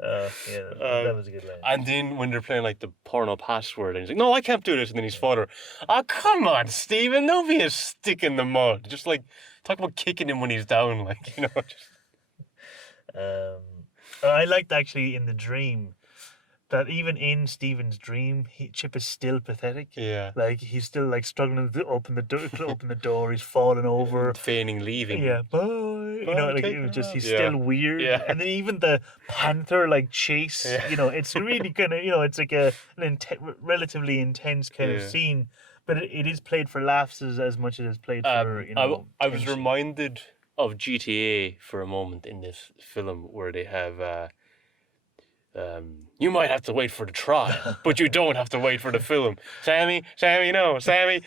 yeah, that Um, was a good line. and then when they're playing like the porno password, and he's like, "No, I can't do this," and then his father, "Oh, come on, Stephen, don't be a stick in the mud." Just like talk about kicking him when he's down, like Just, Um, I liked actually in the dream that even in Stephen's dream, Chip is still pathetic. yeah, Like he's still like struggling to open the door. Open the door. He's falling over. feigning leaving. Yeah, bye. You know, Bye, like take it was care just of. he's Yeah, still weird. yeah, And then even the panther like chase. yeah, You know, it's really kind of it's like relatively intense kind of yeah. scene, but it is played for laughs as much as it's played for I was tension. reminded of GTA for a moment in this film where they have. You might have to wait for the trial, but you don't have to wait for the film. Sammy, no, Sammy.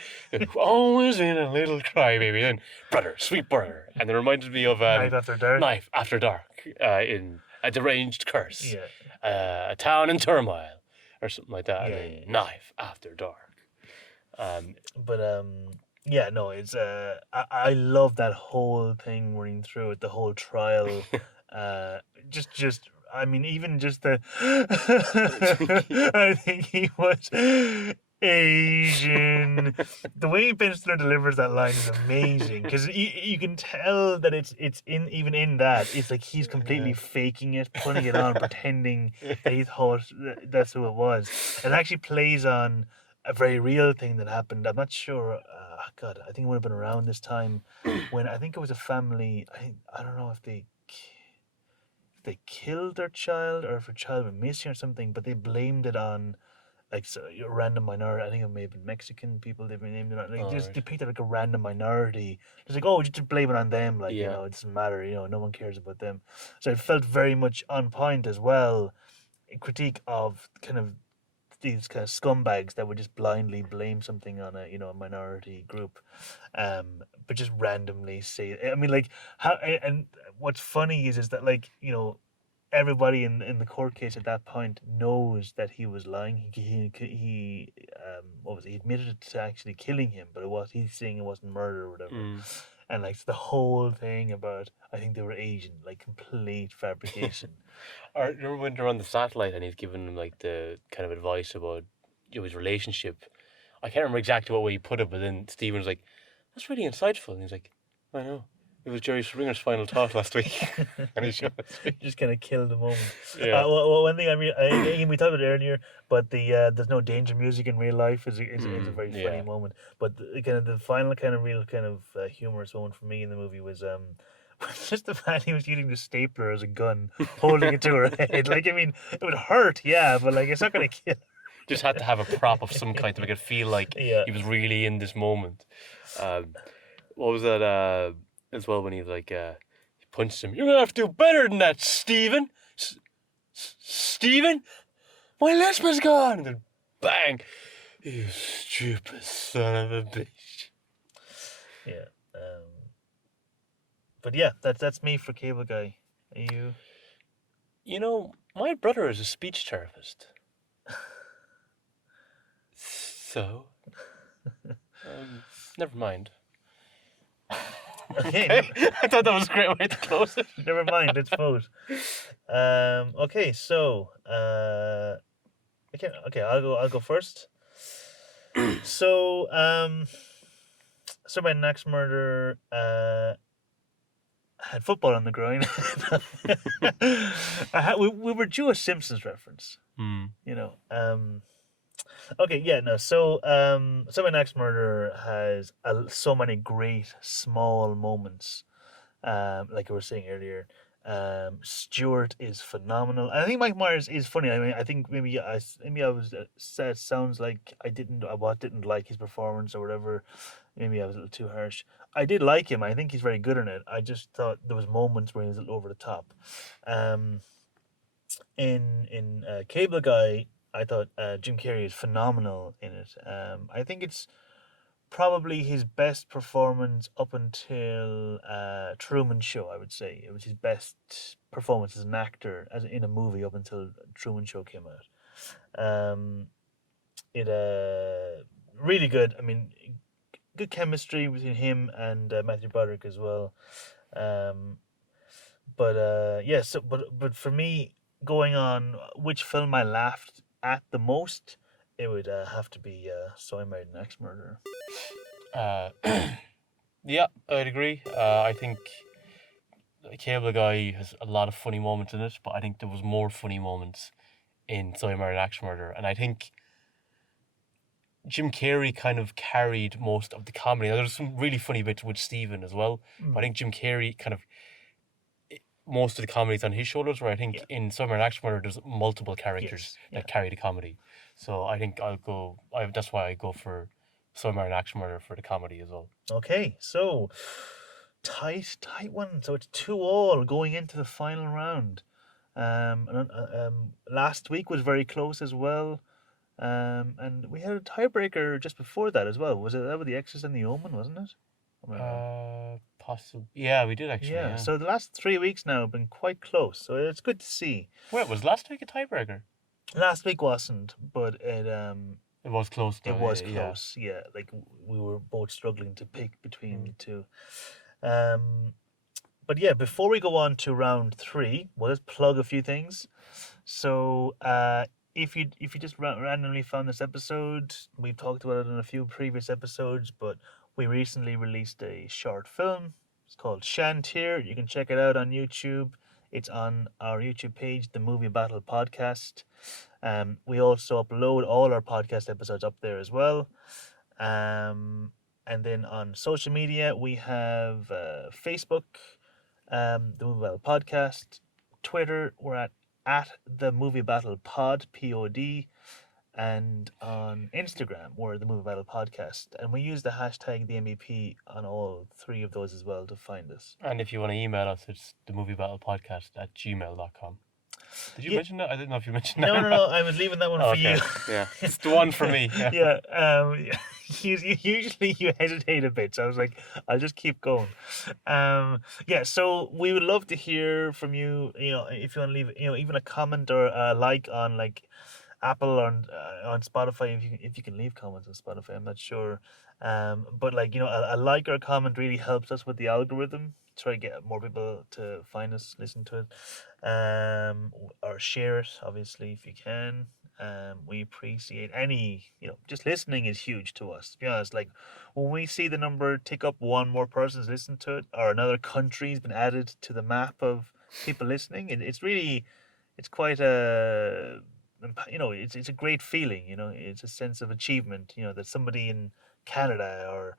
Always in a little crybaby. Then, brother, sweet brother. And it reminded me of Night After Dark. Knife After Dark in A Deranged Curse, Yeah, A Town in Turmoil, or something like that. And yeah, then yeah. Knife After Dark. Um, But yeah, no, it's I love that whole thing running through it, the whole trial. Just I mean, even just the I think he was Asian. The way Ben Stiller delivers that line is amazing because you can tell that it's in even in that it's like he's completely faking it, putting it on, pretending that he thought that's who it was. It actually plays on a very real thing that happened. I'm not sure. God, I think it would have been around this time when I think it was a family. I don't know if they killed their child or if a child went missing or something, but they blamed it on like a random minority. I think it may have been Mexican people. They've been named it on. Like just Alright. they picked it like a random minority. It's like, oh, just blame it on them. Like Yeah. it doesn't matter. No one cares about them. So it felt very much on point as well. A critique of kind of these kind of scumbags that would just blindly blame something on a minority group, but just randomly say. I mean, like how and what's funny is that like everybody in the court case at that point knows that he was lying. He what was it? He admitted to actually killing him, but he's saying it wasn't murder or whatever. Mm. And like the whole thing about I think they were Asian, like complete fabrication. Or remember when they're on the satellite and he's giving them like the kind of advice about his relationship. I can't remember exactly what way he put it, but then Stephen was like, "That's really insightful." And he's like, "I know. It was Jerry Springer's final thought last week." And he showed us. Just kind of kill the moment. Yeah. One thing I mean, again, we talked about it earlier, but the there's no danger music in real life is a very funny Yeah. moment. But kind of the final kind of real kind of humorous moment for me in the movie was just the fact he was using the stapler as a gun, holding it to her head. Like I mean, it would hurt, yeah, but like it's not gonna kill. Just had to have a prop of some kind to make it feel like Yeah. he was really in this moment. What was that as well when he like he punched him? You're gonna have to do better than that, Stephen. Stephen, my Lisbon's gone! And then bang! You stupid son of a bitch. Yeah. But yeah, that's me for Cable Guy. Are you? You know, my brother is a speech therapist. So, never mind. Okay, Okay, I thought that was a great way to close it. never mind. Let's vote. Okay, so okay, I'll go first. So so my next murder had football on the groin. We were due a Simpsons reference, Hmm. you know. Okay, yeah, no. So my next murder has so many great small moments. Like I was saying earlier, Stewart is phenomenal. I think Mike Myers is funny. I mean, I think maybe I was said sounds like I didn't like his performance or whatever. Maybe I was a little too harsh. I did like him. I think he's very good in it. I just thought there was moments where he was a little over the top. Um, in Cable Guy, I thought Jim Carrey is phenomenal in it. I think it's probably his best performance up until Truman Show. I would say it was his best performance as an actor as in a movie up until Truman Show came out. It really good. I mean, good chemistry between him and Matthew Broderick as well. Um, yeah, so but for me, going on which film I laughed at the most, it would have to be So I Married an Axe Murderer. Uh, yeah, I'd agree. I think Cable Guy has a lot of funny moments in it, but I think there was more funny moments in So I Married an Axe Murderer, and I think Jim Carrey kind of carried most of the comedy. Now, there's some really funny bits with Steven as well, but I Mm, think Jim Carrey kind of most of the comedy's on his shoulders. Where I think yeah. in Summer and Action Murder, there's multiple characters Yes. Yeah. that carry the comedy. So I think I'll go. That's why I go for Summer and Action Murder for the comedy as well. Okay. So tight one. So it's 2-2 going into the final round. Last week was very close as well. And we had a tiebreaker just before that as well. Was it that with the Exorcist and the Omen, wasn't it? Am I wrong? Possible. Yeah, we did actually. Yeah. Yeah. So the last 3 weeks now have been quite close. So it's good to see. Wait, was last week a tiebreaker? Last week wasn't, but It was close it though. was Yeah. close. Yeah, like we were both struggling to pick between the Mm. two. Um, but yeah, before we go on to round three, we'll just plug a few things. So if you just randomly found this episode, we've talked about it in a few previous episodes, but we recently released a short film. It's called Shantir. You can check it out on YouTube. It's on our YouTube page, the Movie Battle Podcast. We also upload all our podcast episodes up there as well. Um, and then on social media, we have Facebook, the Movie Battle Podcast, Twitter, we're at the Movie Battle Pod, POD, and on Instagram, we're the Movie Battle Podcast. And we use the hashtag the MVP on all three of those as well to find us. And if you want to email us, it's the movie battle podcast at gmail.com. Did you Yeah. mention that? I didn't know if you mentioned No, that. no, no. I was leaving that one Oh, for okay. you. Yeah. It's the one for me. Yeah. Yeah. Usually you hesitate a bit, so I was like, I'll just keep going. Yeah. So we would love to hear from you. You know, if you want to leave, even a comment or a like on like Apple or on Spotify. If you can leave comments on Spotify, I'm not sure. But like a like or a comment really helps us with the algorithm. Try to get more people to find us, listen to it, or share it. Obviously, if you can. We appreciate any, just listening is huge to us. To be honest, like when we see the number tick up, one more person's listened to it, or another country's been added to the map of people listening, it's really, it's quite a, it's a great feeling. It's a sense of achievement. That somebody in Canada or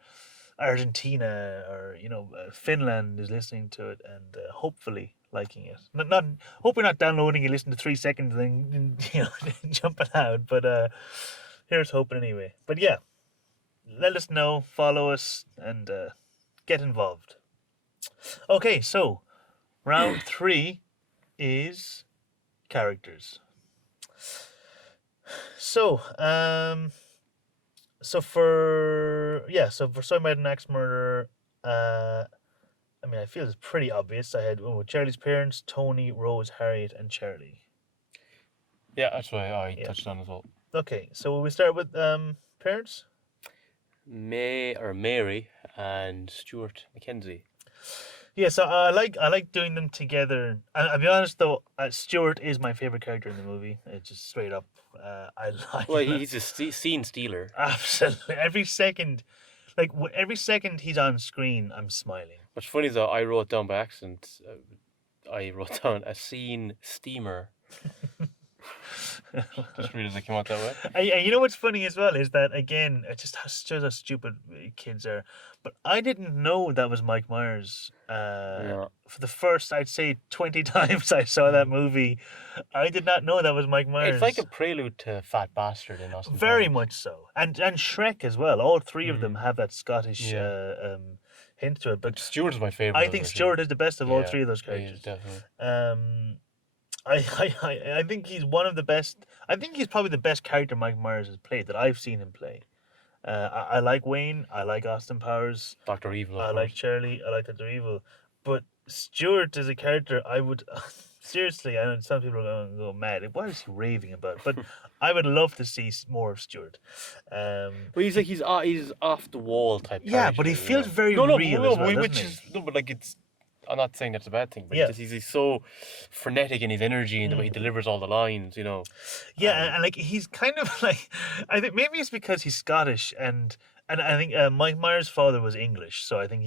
Argentina or Finland is listening to it and hopefully liking it. Not hope you're not downloading and listening to 3 seconds and then jumping out. But here's hoping anyway. But yeah, let us know, follow us, and get involved. Okay, so round three is characters. So, so for Soy Might and Axe Murder, I mean, I feel it's pretty obvious. I had Charlie's parents, Tony, Rose, Harriet, and Charlie. Yeah, that's why I Yeah. touched on as well. Okay, so will we start with parents? Mary and Stuart Mackenzie. Yeah, so I like doing them together. I'll be honest though, Stuart is my favorite character in the movie. It's just straight up. I like. Well, he's a scene stealer. Absolutely every second, every second he's on screen, I'm smiling. What's funny though, I wrote down by accident. I wrote down a scene steamer. Just realized it came out that way. You know what's funny as well is that again it just shows how stupid kids are. But I didn't know that was Mike Myers. Yeah. For the first, I'd say 20 times I saw that movie, I did not know that was Mike Myers. It's like a prelude to Fat Bastard in Austin. Very Powers. much so, and Shrek as well. All three of them have that Scottish hint to it. But Stuart is my favorite. I think Stuart is the best of all three of those He characters. is, definitely. I think he's one of the best. I think he's probably the best character Mike Myers has played that I've seen him play. I like Wayne. I like Austin Powers. Dr. Evil. I like Charlie. I like Dr. Evil. But Stuart is a character I would seriously. I know some people are going to go mad. What is he raving about? But I would love to see more of Stuart. Well, he's like he's off the wall type. Yeah, but he feels very real as well, which doesn't is but like it's. I'm not saying that's a bad thing, but Yeah. he's so frenetic in his energy and the way he delivers all the lines, you know. Yeah, and like he's kind of like, I think maybe it's because he's Scottish and I think Mike Myers' father was English, so I think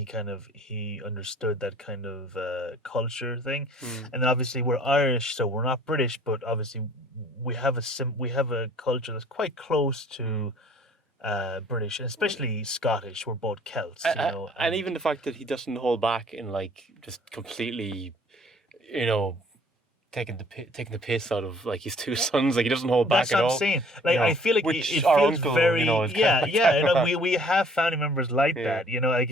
he understood that kind of culture thing. And then obviously we're Irish, so we're not British, but obviously we have a culture that's quite close to British, and especially Scottish. We're both Celts, you know. And even the fact that he doesn't hold back in like just completely, you know, taking the piss out of like his two sons. Like he doesn't hold back That's at what all. I'm saying. Like you know, it feels which our uncle, very you know, is yeah, kind of yeah. like You know, that. we have family members like Yeah. that. You know, like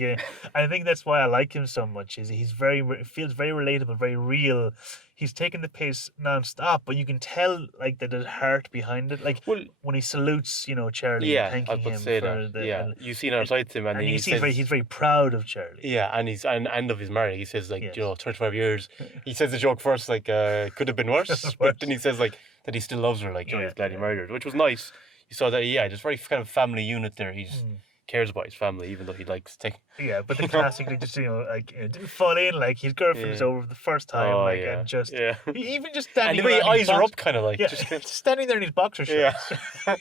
I think that's why I like him so much. Is he's feels very relatable, very real. He's taking the piss non-stop, but you can tell like that there's heart behind it. Like Well, when he salutes, you know, Charlie, yeah, I thanking was about him to say for that. the Yeah, you see on side to him, and and he you see says, he's very proud of Charlie. yeah, and he's and of his marriage. He says like, Yes. you know, 25 years. He says the joke first like, could have been worse, but then he says like that he still loves her, like, you know, Yeah, he's glad he married her, which was nice. You saw that, yeah, just very kind of family unit there. He's cares about his family, even though he likes taking. Yeah, but the classically just like didn't fall in. Like his girlfriend is Yeah. over the first time, Oh, like yeah. and just Yeah. even just And standing the way he around in his eyes her box- up, kind of like, yeah, just just standing there in his boxer shorts. yeah.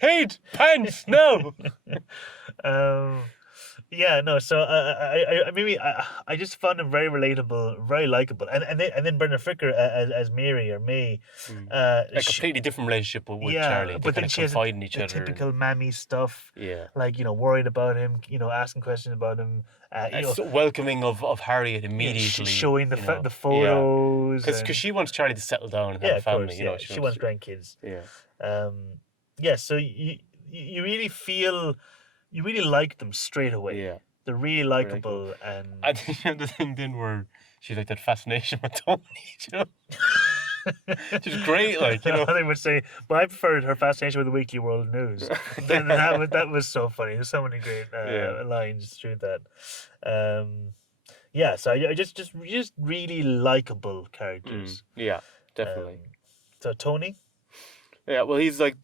Hey, pants, no. Yeah, no. So I just found him very relatable, very likable, and then Brendan Fricker as Mary or May. A completely different relationship with Charlie. They but kind then of she has confide in each the other. typical mammy stuff. Yeah. Like, you know, worried about him, you know, asking questions about him. You know, So welcoming of Harriet yeah, immediately. showing the you know. the photos. Because and- she wants Charlie to settle down and yeah, have a of family. course, You know, yeah. She wants grandkids. Yeah. Yeah. So you really feel you really like them straight away. Yeah. They're really likable and And then you have the thing then where she's like that fascination with Tony, you know. She's great, like, you know. they would say, but I preferred her fascination with the Weekly World News. that was so funny. There's so many great lines through that. Yeah, so I just really likable characters. Yeah, definitely. So Tony, Yeah, well, he's like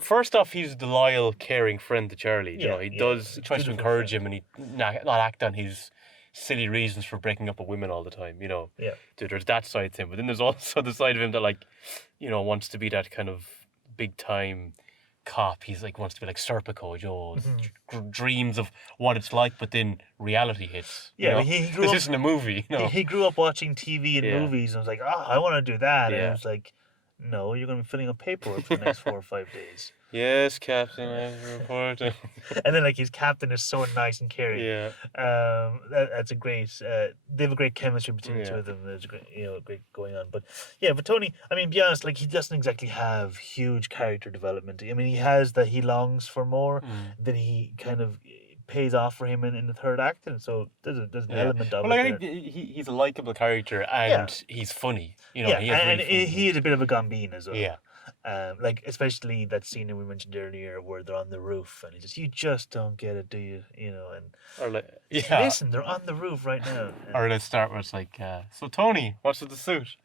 first off, he's the loyal, caring friend to Charlie. You know, he tries to Dutiful encourage friend. him, and he not act on his silly reasons for breaking up with women all the time. You know, Yeah. There's that side to him, but then there's also the side of him that, like, you know, wants to be that kind of big time cop. He's like wants to be like Serpico, you know, dreams of what it's like, but then reality hits. Yeah, you know? he grew this up- isn't a movie. You know? he grew up watching TV and Yeah. movies, and was like, "Oh, I want to do that." And Yeah. it was like, "No, you're going to be filling up paperwork for the next 4 or 5 days." Yes, Captain, I report. And then like his captain is so nice and caring. Yeah. That's a great. They have a great chemistry between the two of them. There's a great, great going on. But yeah, but Tony, I mean, be honest, like he doesn't exactly have huge character development. I mean, he has that he longs for more. Then he kind of pays off for him in the third act, and so there's an Yeah. element of Well, like, it I there. think he's a likable character Yeah, and he's funny. yeah, He has really and funny he scenes. is a bit of a gambine as well. Yeah. Like especially that scene that we mentioned earlier where they're on the roof and he just, you just don't get it, do you? And Or like, just yeah. listen, they're on the roof right now. Or let's start with like, so Tony, what's with the suit?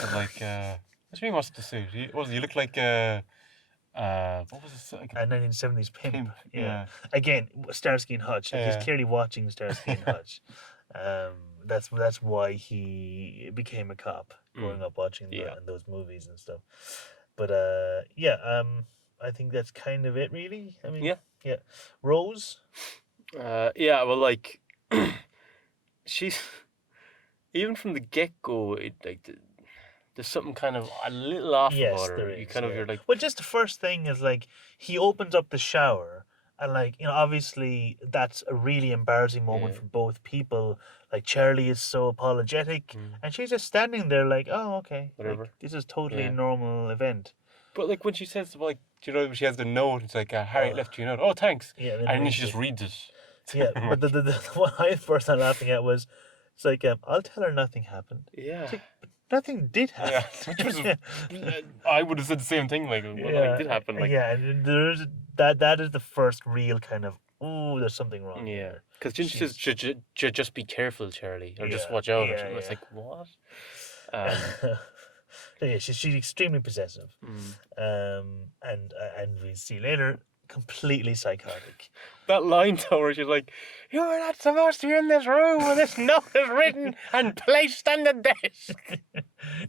And like, what do you mean what's with the suit? You look like what was it? Like A 1970s a pimp. pimp. Yeah. Yeah. Again, Starsky and Hutch. Like he's Yeah. clearly watching Starsky and Hutch. That's why he became a cop, growing up watching Yeah. those movies and stuff. But I think that's kind of it, really. I mean, Yeah. Rose. Yeah. Well, like, she's even from the get go. There's something kind of a little off Yes, about her. there is. You kind of yeah. you're like, Well, just the first thing is like he opens up the shower, and like obviously that's a really embarrassing moment Yeah. for both people. Like Charlie is so apologetic, and she's just standing there like, oh, okay, Whatever. like, this is totally Yeah. normal event. But like when she says like, when she has the note, it's like Harriet left you a note. Oh, thanks. Yeah, And then reads she just it. reads it. Yeah, but the one I first started laughing at was, it's like, I'll tell her nothing happened. Yeah. It's like, but nothing did happen. Yeah. Which was, I would have said the same thing. Like, well, nothing did happen. Like, yeah, and there's that is the first real kind of, ooh, there's something wrong yeah. here. Because didn't she says, just be careful, Charlie, or just Yeah, watch out. yeah, Or something. It's yeah. like what? Yeah, she's extremely possessive, and we see later completely psychotic. That line though, where she's like, "You're not supposed to be in this room when this note is written and placed on the desk."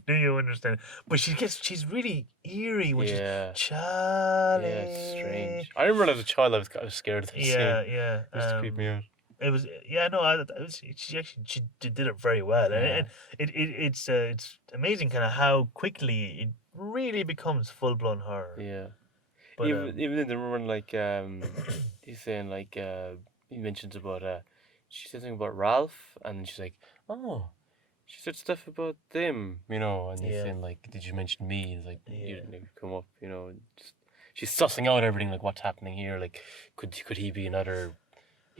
Do you understand? But she's really eerie when Yeah. she's Charlie. Yeah, it's strange. I remember as a child, I was scared of this Yeah, scene. yeah. It used to creep me out. It was she did it very well, and it's amazing kind of how quickly it really becomes full blown horror. Yeah. But Even in the one like he's saying like he mentions about she says something about Ralph and she's like, oh, she said stuff about them, and he's Yeah. saying like, did you mention me? And it's like, you Yeah. didn't even come up, and she's sussing out everything, like what's happening here, like could he be another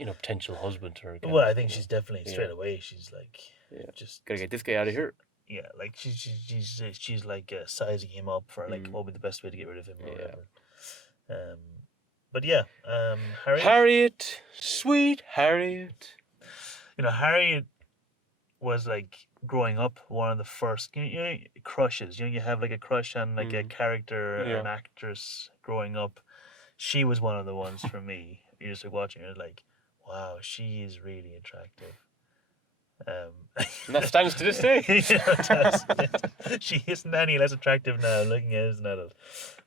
potential husband to her? well, I think she's definitely Yeah. straight away. She's like, Yeah. just Gotta get this guy out of here. yeah, like she's like sizing him up for like what would be the best way to get rid of him or Yeah. whatever. But yeah, Harriet. Harriet, sweet Harriet. Harriet was like growing up one of the first crushes. You have like a crush on like a character or Yeah. an actress growing up. She was one of the ones for me. You're just like watching her like, wow, she is really attractive. And that stands to this day. Yeah, it does. She isn't any less attractive now looking at it as an adult.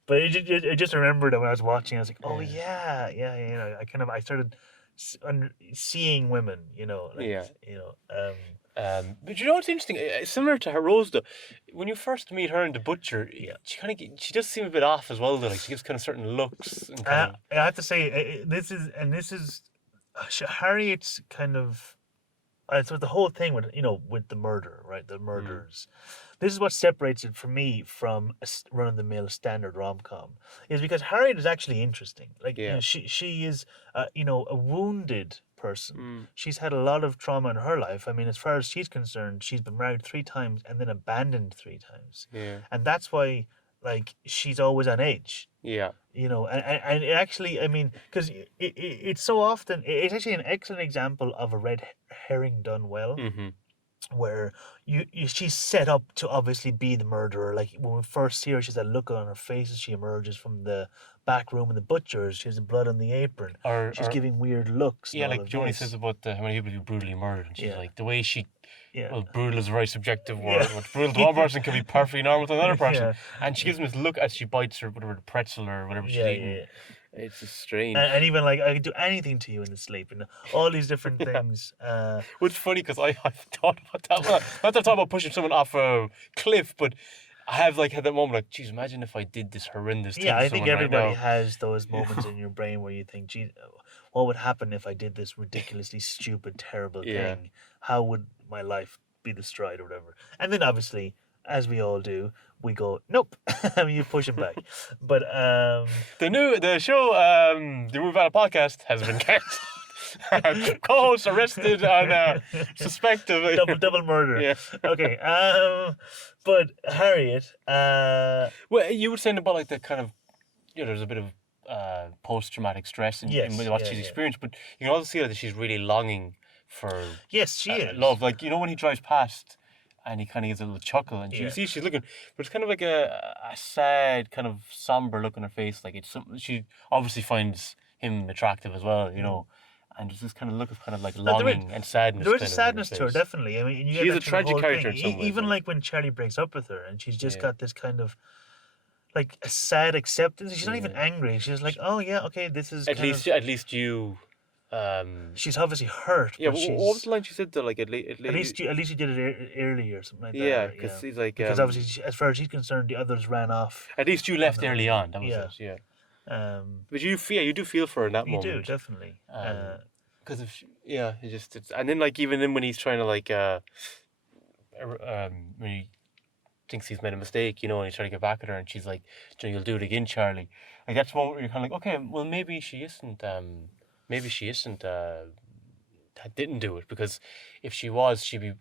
But I just remembered that when I was watching, I was like, oh yeah. I started seeing women, like, Yeah. But But what's interesting? It's similar to her Rose though. When you first meet her in The Butcher, Yeah. she does seem a bit off as well though. Like she gives kind of certain looks and kind I have to say, this is Harriet's kind of. So the whole thing with with the murder, right? The murders. This is what separates it for me from a run-of-the-mill standard rom-com, is because Harriet is actually interesting. Like Yeah. she is a wounded person. Mm. She's had a lot of trauma in her life. I mean, as far as she's concerned, she's been married 3 times and then abandoned 3 times, yeah, and that's why like she's always on edge. yeah, And it actually, I mean, because it's so often, it's actually an excellent example of a red herring done well, where she's set up to obviously be the murderer. Like when we first see her, she's that look on her face as she emerges from the back room in the butcher's. She has the blood on the apron. She's giving weird looks. yeah. and all Like of Joni this. says about how many people you brutally murdered, and she's Yeah. like the way she. Yeah. Well, brutal is a very subjective word. Yeah. But brutal to one person can be perfectly normal to another person. Yeah. And she gives him this look as she bites her whatever the pretzel or whatever she's Yeah, eating. yeah. It's just strange. And even like, I could do anything to you in the sleep, and all these different things. Which is funny because I've thought about that. Well, not that I thought about pushing someone off a cliff, but I have like had that moment like, geez, imagine if I did this horrendous thing Yeah, to I think someone right everybody now. has those moments in your brain where you think, gee, what would happen if I did this ridiculously stupid, terrible Yeah. thing? How would my life be destroyed or whatever? And then obviously, as we all do, we go, nope, and you push them back. But The show, the Movie Battle podcast has been cancelled. Co-host arrested on suspect of double murder. Yeah. Okay. But Harriet. Well, you were saying about like the kind of there's a bit of post-traumatic stress in Yes. what Yeah, she's yeah. experienced, but you can also see that she's really longing for Yes, she is. love. Like when he drives past and he kind of gives a little chuckle, and you Yeah. see she's looking, but it's kind of like a sad, kind of somber look on her face. Like it's something she obviously finds him attractive as well, and there's this kind of look of kind of like No, longing and sadness. There is a kind of in sadness her to her, face. definitely. I mean, you She get is that a through the tragic whole character thing. in some ways. Even like, like when Charlie breaks up with her, and she's just Yeah. got this kind of like a sad acceptance. She's not even Yeah. angry. She's like, oh yeah, okay, this is at kind least of. at least you. She's obviously hurt, Yeah, but she's. what was the line she said though? Like At least you did it early or something like yeah, that. because he's like Because obviously, as far as she's concerned, the others ran off. at least you left the early way. on. That was Yeah. it. Yeah, Um, but you do feel for her in that you do moment. definitely. Because it's and then like even then when he's trying to like when he thinks he's made a mistake, and he's trying to get back at her, and she's like, you'll do it again, Charlie. Like that's one where you're kind of like, okay, well maybe she isn't didn't do it, because if she was, she'd be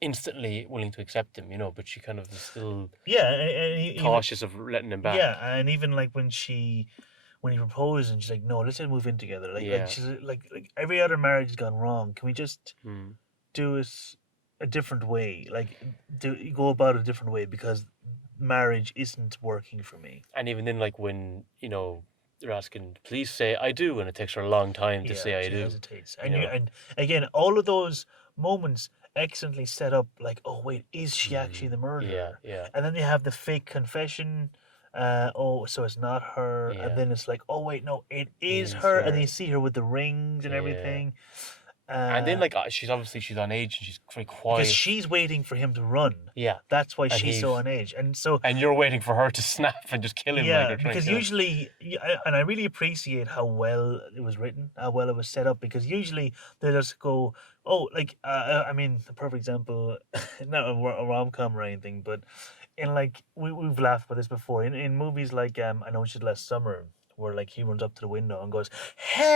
instantly willing to accept him, but she kind of is still Yeah, and cautious of letting him back. Yeah, and even like when he proposed and she's like, no, let's just move in together. Like, Yeah. she's like every other marriage has gone wrong. Can we just Mm. do it a different way? Like, go about it a different way because marriage isn't working for me. And even then, like when they're asking, please say I do, and it takes her a long time to say I she do. hesitates. And again, all of those moments excellently set up. Like, oh wait, is she actually the murderer? Yeah. And then they have the fake confession. So it's not her. Yeah. And then it's like, oh wait, no, it is It is her. And her. then you see her with the rings and Yeah. everything. And then like she's on age and she's very quiet. because she's waiting for him to run. Yeah. That's why And she's so he's- on edge. And so And you're waiting for her to snap and just kill him. yeah, like you're trying because to kill him. usually, and I really appreciate how well it was written, how well it was set up. Because usually they just go, oh, like I mean, the perfect example, not a rom com or anything, but in like we've laughed about this before in movies like I Know It's Just Last Summer, where like he runs up to the window and goes,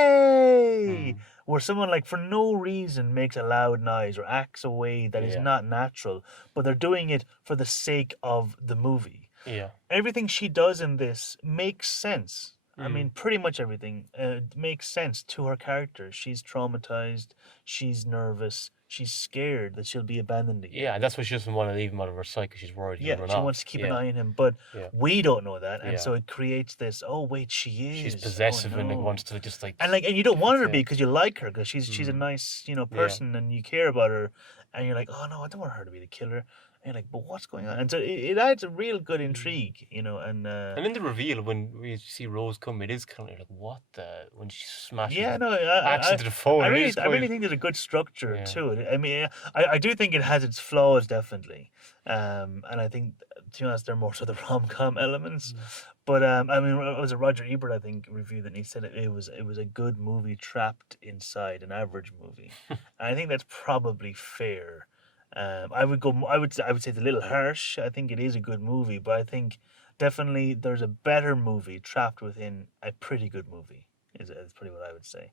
"Hey," where someone like for no reason makes a loud noise or acts a way that is Yeah. not natural, but they're doing it for the sake of the movie. Yeah. Everything she does in this makes sense. I Mm. mean, pretty much everything makes sense to her character. She's traumatized. She's nervous. She's scared that she'll be abandoned again. Yeah, and that's why she doesn't want to leave him out of her sight, because she's worried he'll Yeah, run she off. wants to keep an Yeah. eye on him, but Yeah. we don't know that, and Yeah. so it creates this. Oh wait, she is. She's Oh, possessive and like no." wants to just like. And you don't want her to Yeah. be because you like her because she's a Mhm. nice person and you care about her, and you're like, oh no, I don't want her to be the killer. And you're like, but what's going on? And so it adds a real good intrigue, and And in the reveal, when we see Rose come, it is kind of like, what the. When she smashes yeah, no, axe into the phone. I it really, is I really quite- think there's a good structure Yeah. to it. I mean, I do think it has its flaws definitely, and I think to be honest, they're more so the rom com elements. But I mean, it was a Roger Ebert I think reviewed it, and he said it was a good movie trapped inside an average movie, and I think that's probably fair. I would go. I would say it's a little harsh. I think it is a good movie, but I think definitely there's a better movie trapped within a pretty good movie. Is pretty what I would say.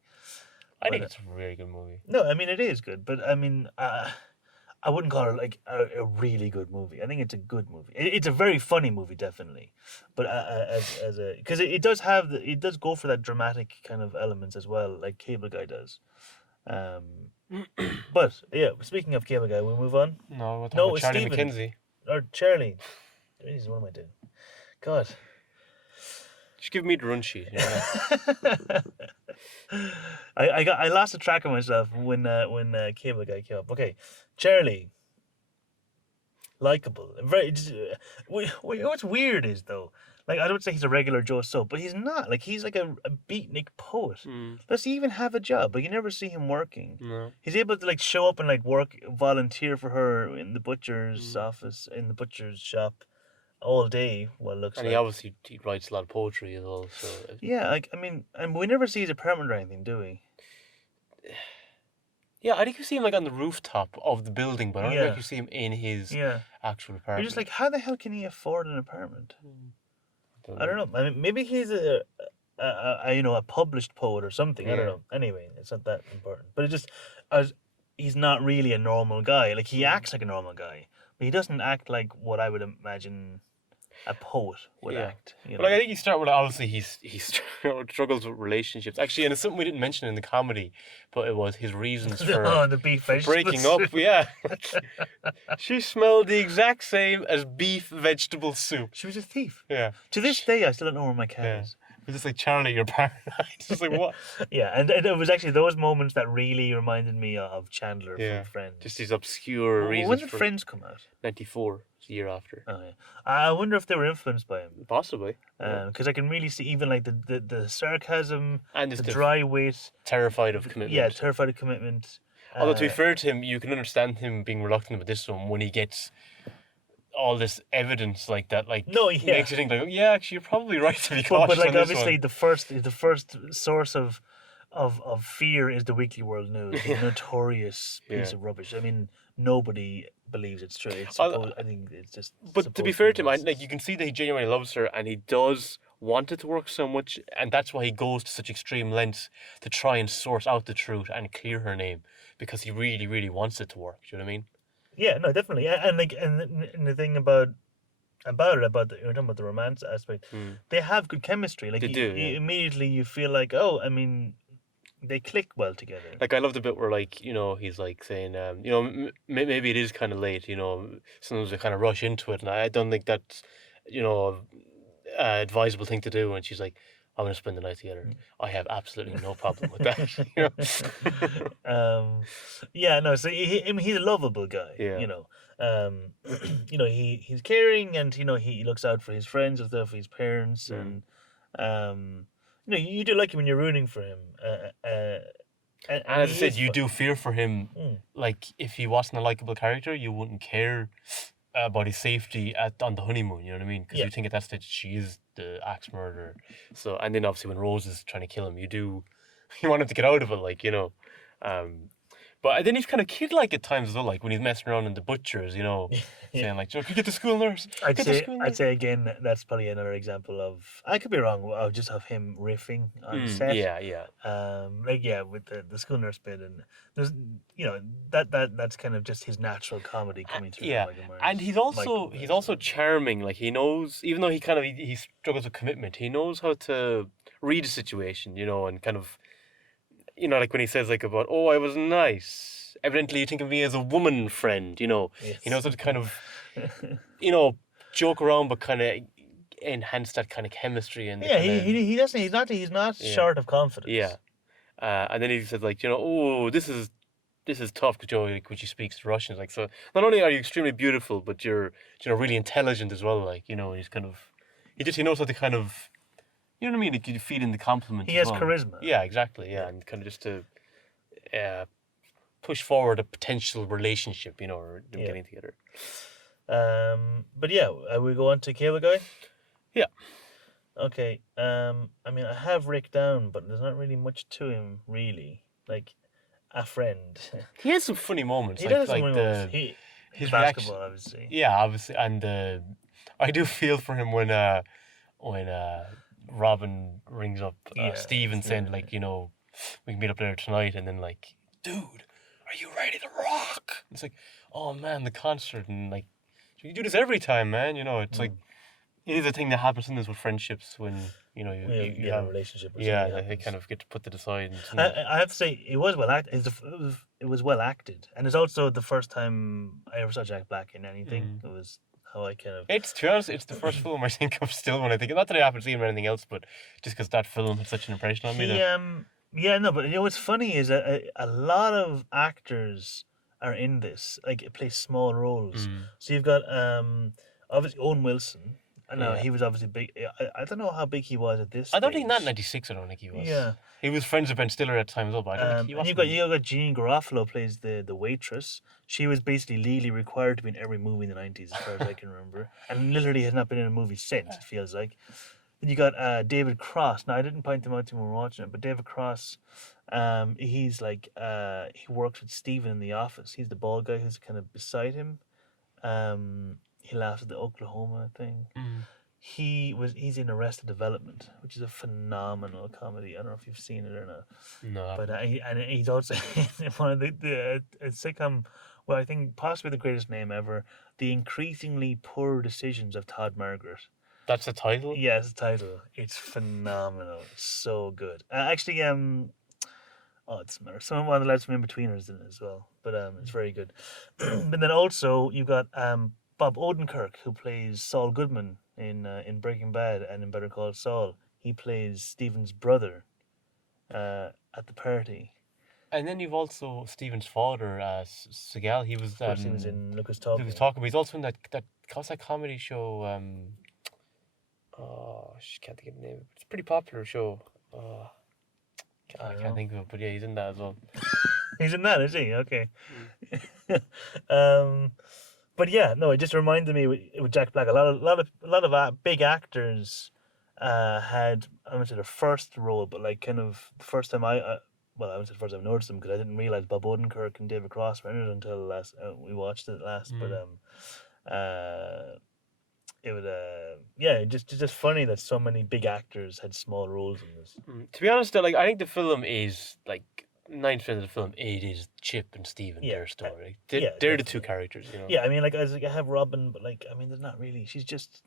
I think But, it's a really good movie. No, I mean it is good, but I mean I wouldn't call it like a really good movie. I think it's a good movie. It's a very funny movie, definitely, but as a because it does have it does go for that dramatic kind of elements as well, like Cable Guy does. But yeah, speaking of Cable Guy, we'll move on. No, we're talking No, about it's Charlie Stephen. McKenzie. Or Charlie. Jesus, what am I doing? God. Just give me the run sheet. You know? I lost the track of myself when Cable Guy came up. Okay, Charlie, likable, very. What's weird is though, like I don't say he's a regular Joe Soap, but he's not. Like he's like a beatnik poet. Does he even have a job? But you never see him working. No. He's able to like show up and like work, volunteer for her in the butcher's office, in the butcher's shop, all day. Well, looks And like. he obviously writes a lot of poetry as well. So Yeah, like I mean, and we never see his apartment or anything, do we? yeah, I think you see him like on the rooftop of the building, but I don't Yeah. think you see him in his Yeah. actual You're apartment. just like, how the hell can he afford an apartment? Don't I don't know. I mean, maybe he's a a published poet or something. I don't Yeah. know. Anyway, it's not that important. But it just, as he's not really a normal guy. Like he acts like a normal guy, but he doesn't act like what I would imagine a poet would Yeah. act. You But like, know. I think you start with obviously he struggles with relationships. Actually, and it's something we didn't mention in the comedy, but it was his reasons Oh, the beef for vegetable breaking up. soup. Yeah, she smelled the exact same as beef vegetable soup. She was a thief. Yeah, To this day, I still don't know where my cat yeah. is. It's just like Charlie, you're paranoid. It's just like what? Yeah, and it was actually those moments that really reminded me of Chandler Yeah, from Friends. just these obscure When reasons did for Friends come out? '94, the year after, Oh yeah, I wonder if they were influenced by him. possibly. Because I can really see even like the sarcasm, And the just dry wit. terrified of commitment. Yeah, terrified of commitment. Although to be fair to him, you can understand him being reluctant with this one when he gets all this evidence like that, like No, yeah. makes you think like, oh, yeah, actually, you're probably right to be But cautious like on this obviously one. the first source of fear is the Weekly World News, the notorious piece Yeah. of rubbish. I mean, nobody believes it's true. It's I'll- supposed, I think it's just. But to be supposed fair to him, nonsense. like you can see that he genuinely loves her, and he does want it to work so much, and that's why he goes to such extreme lengths to try and source out the truth and clear her name because he really, really wants it to work. Do you know what I mean? Yeah, no, definitely, and like, and the thing about you're talking about the romance aspect, they have good chemistry. Like They you, do, you yeah. immediately you feel like, oh, I mean, they click well together. Like I love the bit where like he's like saying maybe it is kind of late. Sometimes we kind of rush into it, and I don't think that's advisable thing to do. And she's like, "I'm gonna spend the night together." I have absolutely no problem with that. Yeah, no. So I mean, he's a lovable guy. Yeah. He's caring, and he looks out for his friends and stuff, for his parents, and you do like him when you're rooting for him. And And as I he said, is you do fear for him. Mm. Like if he wasn't a likable character, you wouldn't care about his safety on the honeymoon. You know what I mean? Because Yeah. you think at that stage she is the axe murderer. So and then obviously when Rose is trying to kill him, you want him to get out of it, But then he's kind of kid-like at times as well, like when he's messing around in the butchers, saying like, "Joe, can you get the school nurse? I'd Get the say school I'd nurse." say again that's probably another example of, I could be wrong, of just of him riffing on set. Yeah, yeah. With the school nurse bit, and there's that's kind of just his natural comedy coming through. Yeah, Michael Myers. and he's also charming. Like he knows, even though he struggles with commitment, he knows how to read a situation, and kind of, like when he says like about, "Oh, I was nice. Evidently, you think of me as a woman friend." He knows how to kind of, joke around, but kind of enhance that kind of chemistry and Yeah, he doesn't. He's not Yeah. short of confidence. yeah. And then he said like, "Oh, this is tough because like when she speaks to Russians, like so. Not only are you extremely beautiful, but you're really intelligent as well. Like he's kind of he knows how to kind of you know what I mean. Like you feed in the compliment. He as has well. charisma. Yeah, exactly. Yeah, and kind of just to push forward a potential relationship, or them Yeah. getting together. But yeah, we go on to Cable Guy. Yeah. Okay. I mean, I have Rick down, but there's not really much to him, really. Like a friend. He has some funny moments. He like does. like Some the his reaction. basketball, obviously. Yeah, obviously, and I do feel for him when Robin rings up Steve and saying like, we can meet up there tonight, and then like, dude, are you ready to rock? It's like, oh man, the concert, and like, you do this every time, man. It's like it is a thing that happens in this with friendships when you have a relationship. Or yeah, something they happens. kind of get to put it aside. I have to say it was well acted. It was well acted, and it's also the first time I ever saw Jack Black in anything. It was how I kind of. To be honest, it's the first film I think of still when I think. Not that I haven't seen him or anything else, but just because that film had such an impression on me. Yeah, no, but what's funny is that a lot of actors are in this, like play small roles. So you've got obviously Owen Wilson. I know he was obviously big. I don't know how big he was at this. I don't think stage. not 96. I don't think he was. Yeah, he was friends with Ben Stiller at the time as well, but I don't think he was. and you've got Jean Garofalo plays the waitress. She was basically legally required to be in every movie in the 90s, as far as I can remember, and literally has not been in a movie since. It feels like. Then you got David Cross. Now I didn't point him out to you when we were watching it, but David Cross, he's like he works with Steven in the office. He's the bald guy who's kind of beside him. He laughs at the Oklahoma thing. he's in Arrested Development, which is a phenomenal comedy. I don't know if you've seen it or not, No, I but haven't. and he's also in one of the a sitcom. Well, I think possibly the greatest name ever, The Increasingly Poor Decisions of Todd Margaret. That's the title. Yes, the title. It's phenomenal. It's so good. Actually, oh, it's some one of the lads from In-Betweeners in it as well. But it's very good. But then also you got Bob Odenkirk, who plays Saul Goodman in Breaking Bad and in Better Call Saul. He plays Steven's brother at the party. And then you've also Stephen's father, Seagal. He was Of course, he was in Look Who's he was Talking. talking, but he's also in that what's that comedy show? Oh, I can't think of the name. It's a pretty popular show. Uh, I I don't can't know. think of it, but yeah, he's in that as well. He's in that, is he? Okay. Mm. um, but yeah, no, it just reminded me with Jack Black. A lot of big actors had I wouldn't say their first role, but like kind of the first time well, I wouldn't say the first time I noticed them because I didn't realize Bob Odenkirk and David Cross were in it until last we watched it last. But Mm. uh, it would yeah, just funny that so many big actors had small roles in this. To be honest, though, like I think the film is like 90% of the film. It is Chip and Steven, Yeah, their story. yeah, They're the two definitely. characters, you know. Yeah, I mean, like I have Robin, but like I mean, there's not really. She's just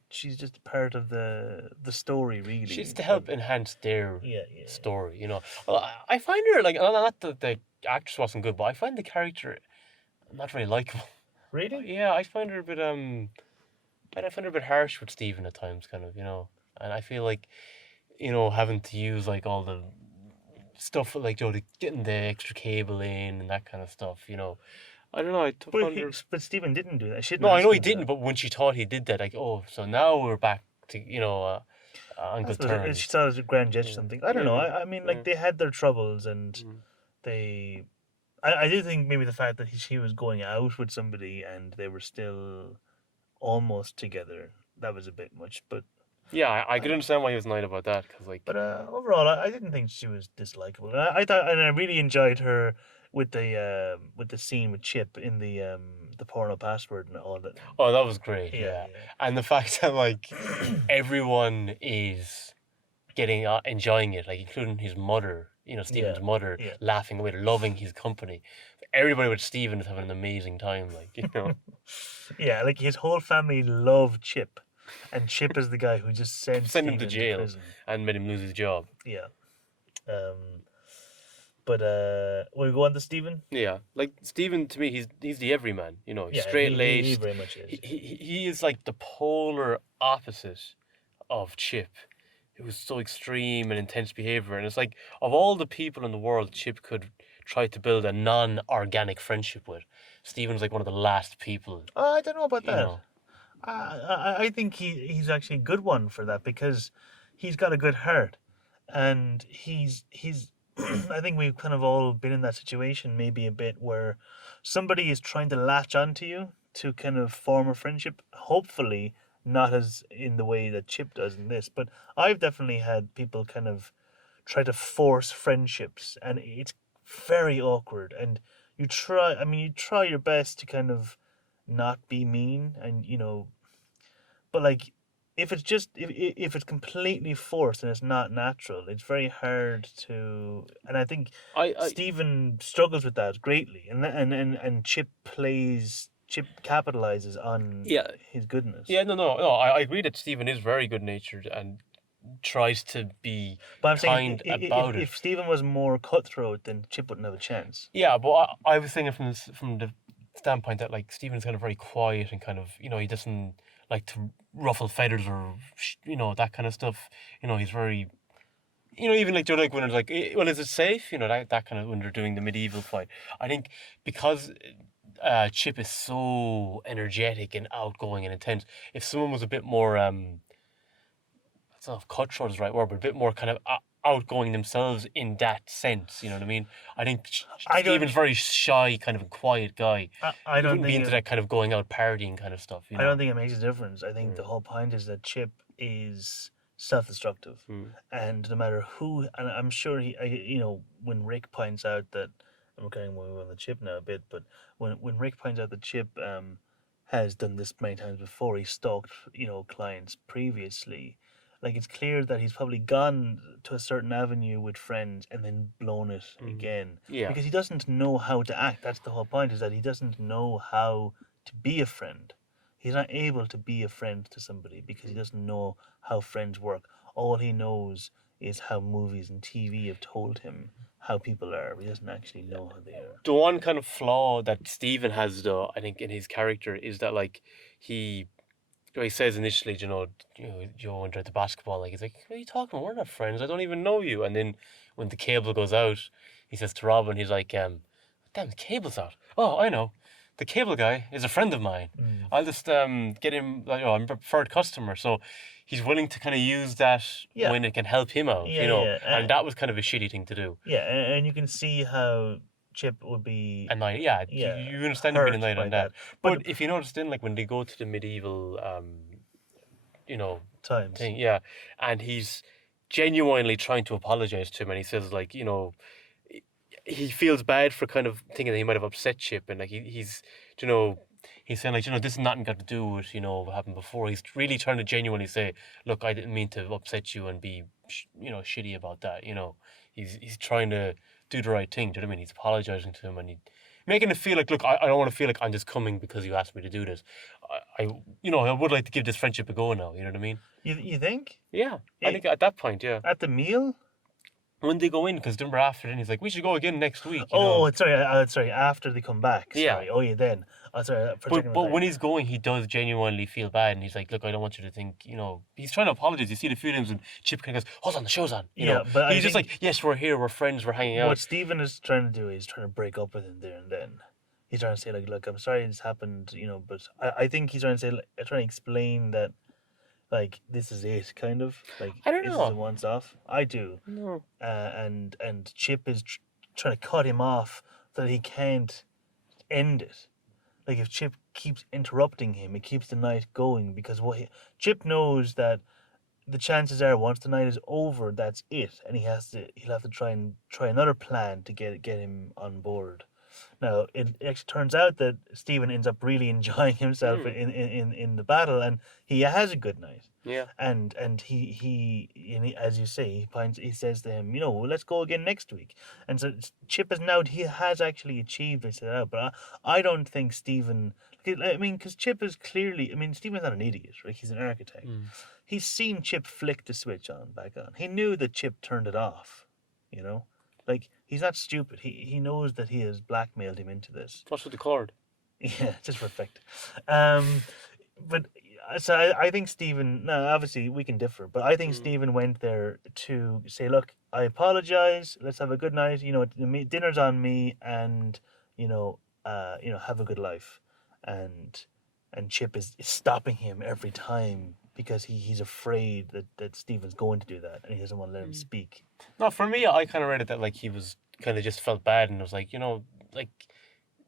part of the story, really. She's to help enhance their Yeah, yeah. story, you know. Well, I find her like not that the actress wasn't good, but I find the character not very likable. Really? Yeah, I find her a bit I find her a bit harsh with Steven at times, kind of, you know. And I feel like, you know, having to use like all the stuff like, you know, getting the extra cable in and that kind of stuff, you know. I don't know. But Found her. but Stephen didn't do that. She didn't No, I ask know he him to do didn't, that. but when she thought he did that, like, oh, so now we're back to, you know, on I good suppose she terms. thought it was a grand gesture or Yeah, something. I don't know. maybe. I mean, Yeah. like they had their troubles, and Mm. they. I do think maybe the fact that she was going out with somebody and they were still almost together, that was a bit much. But Yeah, I I could understand why he was annoyed about that, because, But like, overall, I didn't think she was dislikable. And I thought, and I really enjoyed her with the scene with Chip in the porno password and all that. oh, that was great, Yeah, yeah. And the fact that, like, yeah, everyone is getting enjoying it, like including his mother, you know, yeah, Stephen's mother, yeah, laughing away, loving his company. Everybody with Stephen is having an amazing time, like, you know. yeah. Like his whole family loved Chip, and Chip is the guy who just sent Send him to Steven to jail prison. and made him lose his job. Yeah. Um. But will we go on to Steven? Yeah, like Stephen to me, he's the everyman. You know, he's Yeah, straight he laced. very much is. He is like the polar opposite of Chip, who was so extreme and intense behavior. And it's like of all the people in the world, Chip could try to build a non-organic friendship with. Stephen's like one of the last people. I don't know about You that. know. I think he's actually a good one for that because he's got a good heart, and he's I think we've kind of all been in that situation maybe a bit where somebody is trying to latch onto you to kind of form a friendship. Hopefully not as in the way that Chip does in this, but I've definitely had people kind of try to force friendships, and it's very awkward. And you try your best to kind of not be mean, and but like if it's just if it's completely forced and it's not natural, it's very hard to. And I think I Stephen struggles with that greatly, and Chip capitalizes on yeah his goodness. yeah no. I agree that Stephen is very good natured and tries to be But I'm saying kind about it. if Stephen was more cutthroat, then Chip wouldn't have a chance. Yeah, but I was thinking from from the standpoint that like Stephen's kind of very quiet and kind of, you know, he doesn't like to ruffle feathers or you know, that kind of stuff. You know, he's very, you know, even like Joe, like when it's like, well, is it safe? You know, that kind of when they're doing the medieval fight. I think because Chip is so energetic and outgoing and intense. If someone was a bit more I don't know if cutthroat is the right word, but a bit more kind of outgoing themselves in that sense. You know what I mean? I think I don't Stephen's very shy, kind of a quiet guy. I He don't wouldn't be think into that kind of going out partying kind of stuff. You I know? don't think it makes a difference. I think the Mm. whole point is that Chip is self-destructive, Mm. and no matter who, and I'm sure when Rick points out that, and we're going to move on the Chip now a bit, but when Rick points out that Chip has done this many times before. He stalked, clients previously. Like it's clear that he's probably gone to a certain avenue with friends and then blown it Mm. again Yeah. because he doesn't know how to act. That's the whole point, is that he doesn't know how to be a friend. He's not able to be a friend to somebody because he doesn't know how friends work. All he knows is how movies and TV have told him how people are. He doesn't actually know how they are. The one kind of flaw that Stephen has, though, I think, in his character is that, like, he he says initially, Joe enjoyed the basketball. Like, he's like, what are you talking about? We're not friends. I don't even know you. And then when the cable goes out, he says to Robin, he's like, damn, the cable's out. Oh, I know. The cable guy is a friend of mine. Mm. I'll just get him, like, I'm a preferred customer. So he's willing to kind of use that Yeah. when it can help him out, Yeah, yeah. And that was kind of a shitty thing to do. Yeah, and you can see how Chip would be And like, yeah, yeah you understand him being hurt annoyed by on that. But But if you noticed in, like, when they go to the medieval, times. thing, yeah, and he's genuinely trying to apologize to him, and he says, like, he feels bad for kind of thinking that he might have upset Chip, and like you know he's saying, like, this has nothing got to do with what happened before. He's really trying to genuinely say, look, I didn't mean to upset you and be shitty about that. He's trying to do the right thing. Do you know what I mean? He's apologizing to him, and he making it feel like, look, I don't want to feel like I'm just coming because you asked me to do this. I would like to give this friendship a go now. You know what I mean? You think? Yeah, I think at that point, yeah. At the meal? When they go in, because remember after, then he's like, we should go again next week. Oh, sorry. After they come back. Yeah. Sorry. Oh, yeah. Then. Oh, sorry. For a second, But when he's going, he does genuinely feel bad, and he's like, look, I don't want you to think, he's trying to apologize. You see the feelings, and Chip kind of goes, hold on, the show's on. Yeah, but he's just like, yes, we're here, we're friends, we're hanging out. What Stephen is trying to do is trying to break up with him there and then. He's trying to say, like, look, I'm sorry this happened, but I think he's trying to say, like, trying to explain that, like, this is it, kind of. Like, I don't this know. is a once off. I do. No. And Chip is trying to cut him off so that he can't end it. Like, if Chip keeps interrupting him, it keeps the night going, because Chip knows that the chances are once the night is over, that's it, and he'll have to try another plan to get him on board. Now, it actually turns out that Stephen ends up really enjoying himself in the battle, and he has a good night. Yeah. And as you say, he says to him, let's go again next week. And so Chip he has actually achieved this out, but I don't think Stephen. I mean, because Chip is clearly. I mean, Stephen's not an idiot, right? He's an architect. He's seen Chip flick the switch back on. He knew that Chip turned it off. Like, he's not stupid. He knows that he has blackmailed him into this. What's with the cord? Yeah, just for effect. But so I think Stephen. No, obviously we can differ, but I think Stephen went there to say, look, I apologize. Let's have a good night. Dinner's on me, and have a good life. And Chip is stopping him every time because he's afraid that Stephen's going to do that, and he doesn't want to let him speak. No, for me, I kind of read it that, like, he was kind of just felt bad, and it was like, like,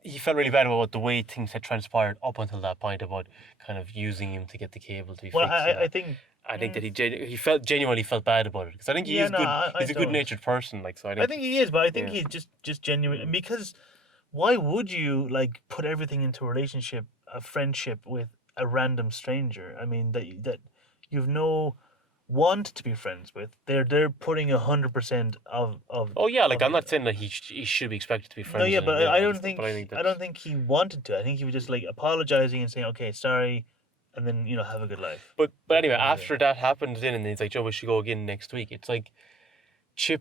he felt really bad about the way things had transpired up until that point, about kind of using him to get the cable to be Well, fixed. I think that he genuinely felt bad about it, because I think he's a good natured person, like, so I think he is, but I think he's just genuine, because why would you, like, put everything into a friendship with a random stranger? I mean, that you've no want to be friends with. They're putting 100% of. Oh yeah, like, I'm not saying that he should be expected to be friends. No, yeah, with but him, I don't think I I don't think he wanted to. I think he was just, like, apologizing and saying, okay, sorry, and then have a good life. But anyway, after that happened, then, and he's like, Joe, we should go again next week. It's like, Chip,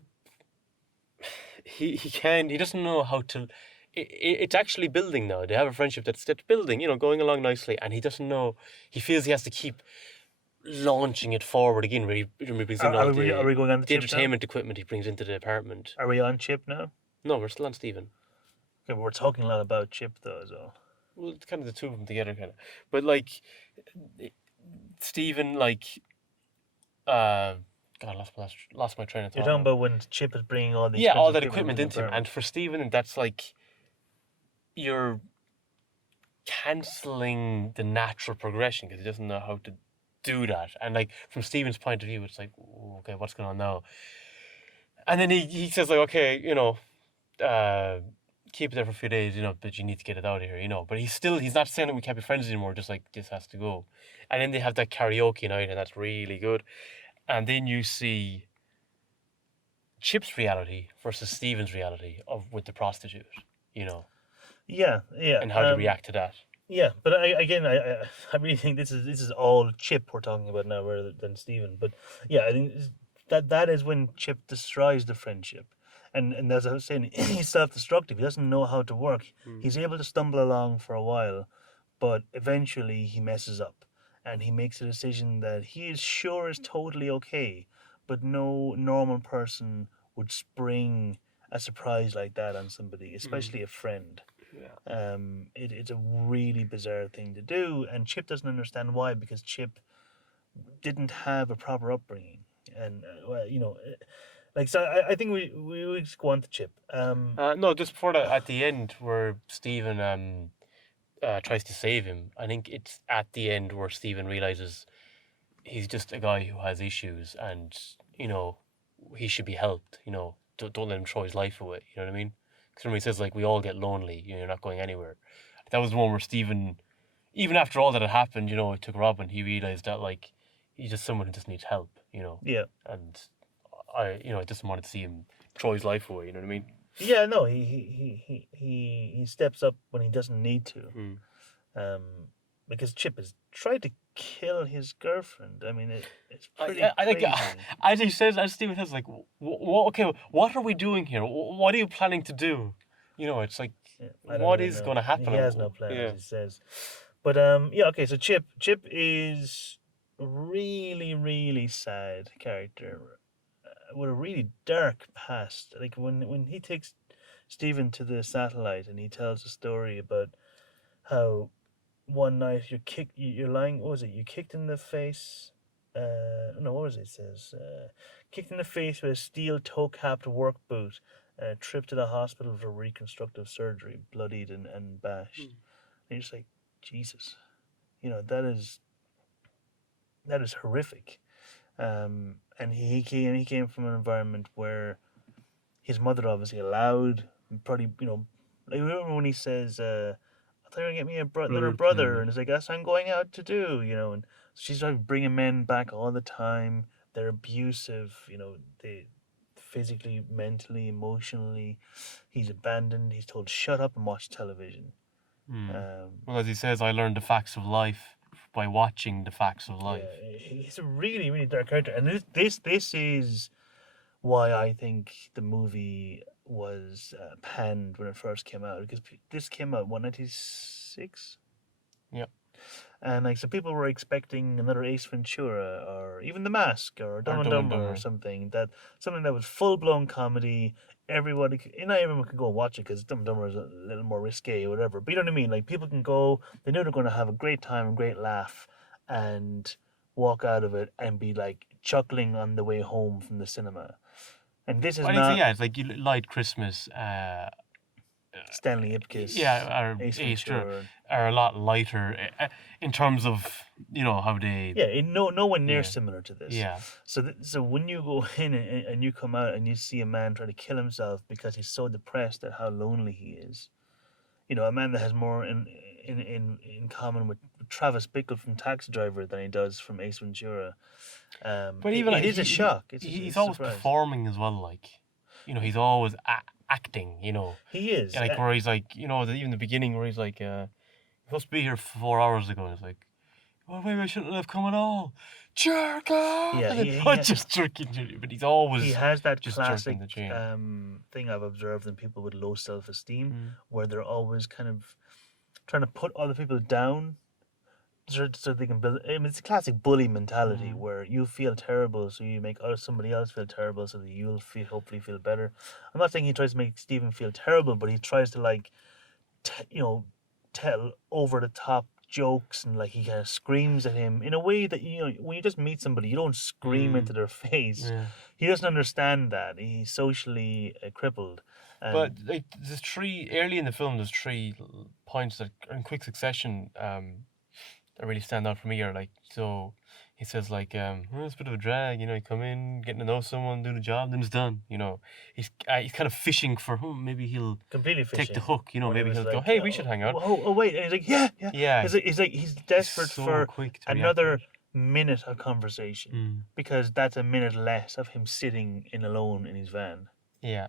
he doesn't know how to. It's actually building now. They have a friendship that's building, going along nicely, and he doesn't know. He feels he has to keep launching it forward again. Where he brings in Are we going on the entertainment equipment he brings into the apartment. Are we on Chip now? No, we're still on Stephen. Okay, but we're talking a lot about Chip though, as well. Well, it's kind of the two of them together, kind of. But, like, Stephen, like, God, I lost my train of thought. You're talking about when Chip is bringing all the all that equipment into him, and for Stephen, that's like, you're cancelling the natural progression because he doesn't know how to do that. And, like, from Stephen's point of view, it's like, okay, what's going on now? And then he says, like, okay, keep it there for a few days, but you need to get it out of here, But he's not saying that we can't be friends anymore, just like this has to go. And then they have that karaoke night, and that's really good. And then you see Chip's reality versus Stephen's reality with the prostitute, you know, Yeah, yeah. and how to react to that. Yeah, but I really think this is all Chip we're talking about now rather than Steven. But yeah, I think that is when Chip destroys the friendship, and as I was saying, he's self-destructive. He doesn't know how to work. Mm. He's able to stumble along for a while, but eventually he messes up, and he makes a decision that he is sure is totally okay, but no normal person would spring a surprise like that on somebody, Mm. especially a friend. Yeah. It's a really bizarre thing to do, and Chip doesn't understand why because Chip didn't have a proper upbringing, and like so. I think we just go on to Chip. No, just before that, at the end where Stephen tries to save him, I think it's at the end where Stephen realizes he's just a guy who has issues, and he should be helped. Don't let him throw his life away. You know what I mean? Because when he says like we all get lonely, you're not going anywhere. That was the one where Stephen, even after all that had happened, it took Robin. He realized that like he's just someone who just needs help. Yeah, And I just wanted to see him throw his life away. You know what I mean? yeah. No, he steps up when he doesn't need to. Hmm. Um, because Chip has tried to kill his girlfriend. I mean, it's pretty I think crazy. as Stephen says, like, okay, what are we doing here? What are you planning to do? It's like, Yeah, I don't what really is know. going to happen? He has no plan, Yeah. as he says. But yeah, okay. So Chip is a really really sad character with a really dark past. Like when he takes Stephen to the satellite and he tells a story about how one night you're lying. What was it? You kicked in the face. No, what was it? It says kicked in the face with a steel toe-capped work boot. Trip to the hospital for reconstructive surgery, bloodied and bashed. And you're just like, Jesus, that is horrific. And he came from an environment where his mother obviously allowed, probably, like remember when he says, I thought you were gonna get me another brother, and it's like that's what I'm going out to do, and she's like bringing men back all the time. They're abusive, they physically, mentally, emotionally. He's abandoned. He's told shut up and watch television. Hmm. Um, Well, as he says, I learned the facts of life by watching the facts of yeah, life. he's a really really dark character, and this is why I think the movie was panned when it first came out because this came out 1996. Yep. And like, so people were expecting another Ace Ventura or even The Mask or Or Dumb and Dumb and Dumber or Dumber. something that was full blown comedy. Not everyone could go and watch it because Dumb and Dumber is a little more risque or whatever. But you know what I mean? Like, people can go, they know they're going to have a great time and great laugh and walk out of it and be like chuckling on the way home from the cinema. And this is I think so, not yeah, it's like you Light Christmas. Stanley Ipkiss, Yeah, or Ace Easter Ventura. are a lot lighter in terms of how they. Yeah, no one near Yeah. similar to this. Yeah. So when you go in and you come out and you see a man try to kill himself because he's so depressed at how lonely he is, a man that has more in common with Travis Bickle from Taxi Driver than he does from Ace Ventura. But It, even it is a shock. It's he's a always surprise. performing as well. Like, he's always acting. He is. Like where he's like, even the beginning where he's like, "You're supposed to be here 4 hours ago." And it's like, well, maybe I shouldn't have come at all. Jerk off! Yeah, And then, just jerking. But he's he always has that just classic jerking the chain. thing I've observed in people with low self-esteem, Mm. where they're always kind of trying to put other people down so they can build. I mean, it's a classic bully mentality Mm. where you feel terrible, so you make somebody else feel terrible, so that you'll hopefully feel better. I'm not saying he tries to make Stephen feel terrible, but he tries to like, tell over the top jokes, and like he kind of screams at him in a way that when you just meet somebody, you don't scream into their face. Yeah. He doesn't understand that he's socially crippled. But like there's three early in the film. There's three points that are in quick succession. That really stand out for me. Are like so. he says like, "Oh, it's a bit of a drag, you come in, getting to know someone, do the job, then it's done. He's kind of fishing for, maybe he'll Completely take the fishing. hook. When he Maybe was he'll go, like, hey, we should hang out. oh, wait, and he's like, yeah, yeah. Yeah, He's desperate so for quick to react to another it. minute of conversation because that's a minute less of him sitting in alone in his van. Yeah,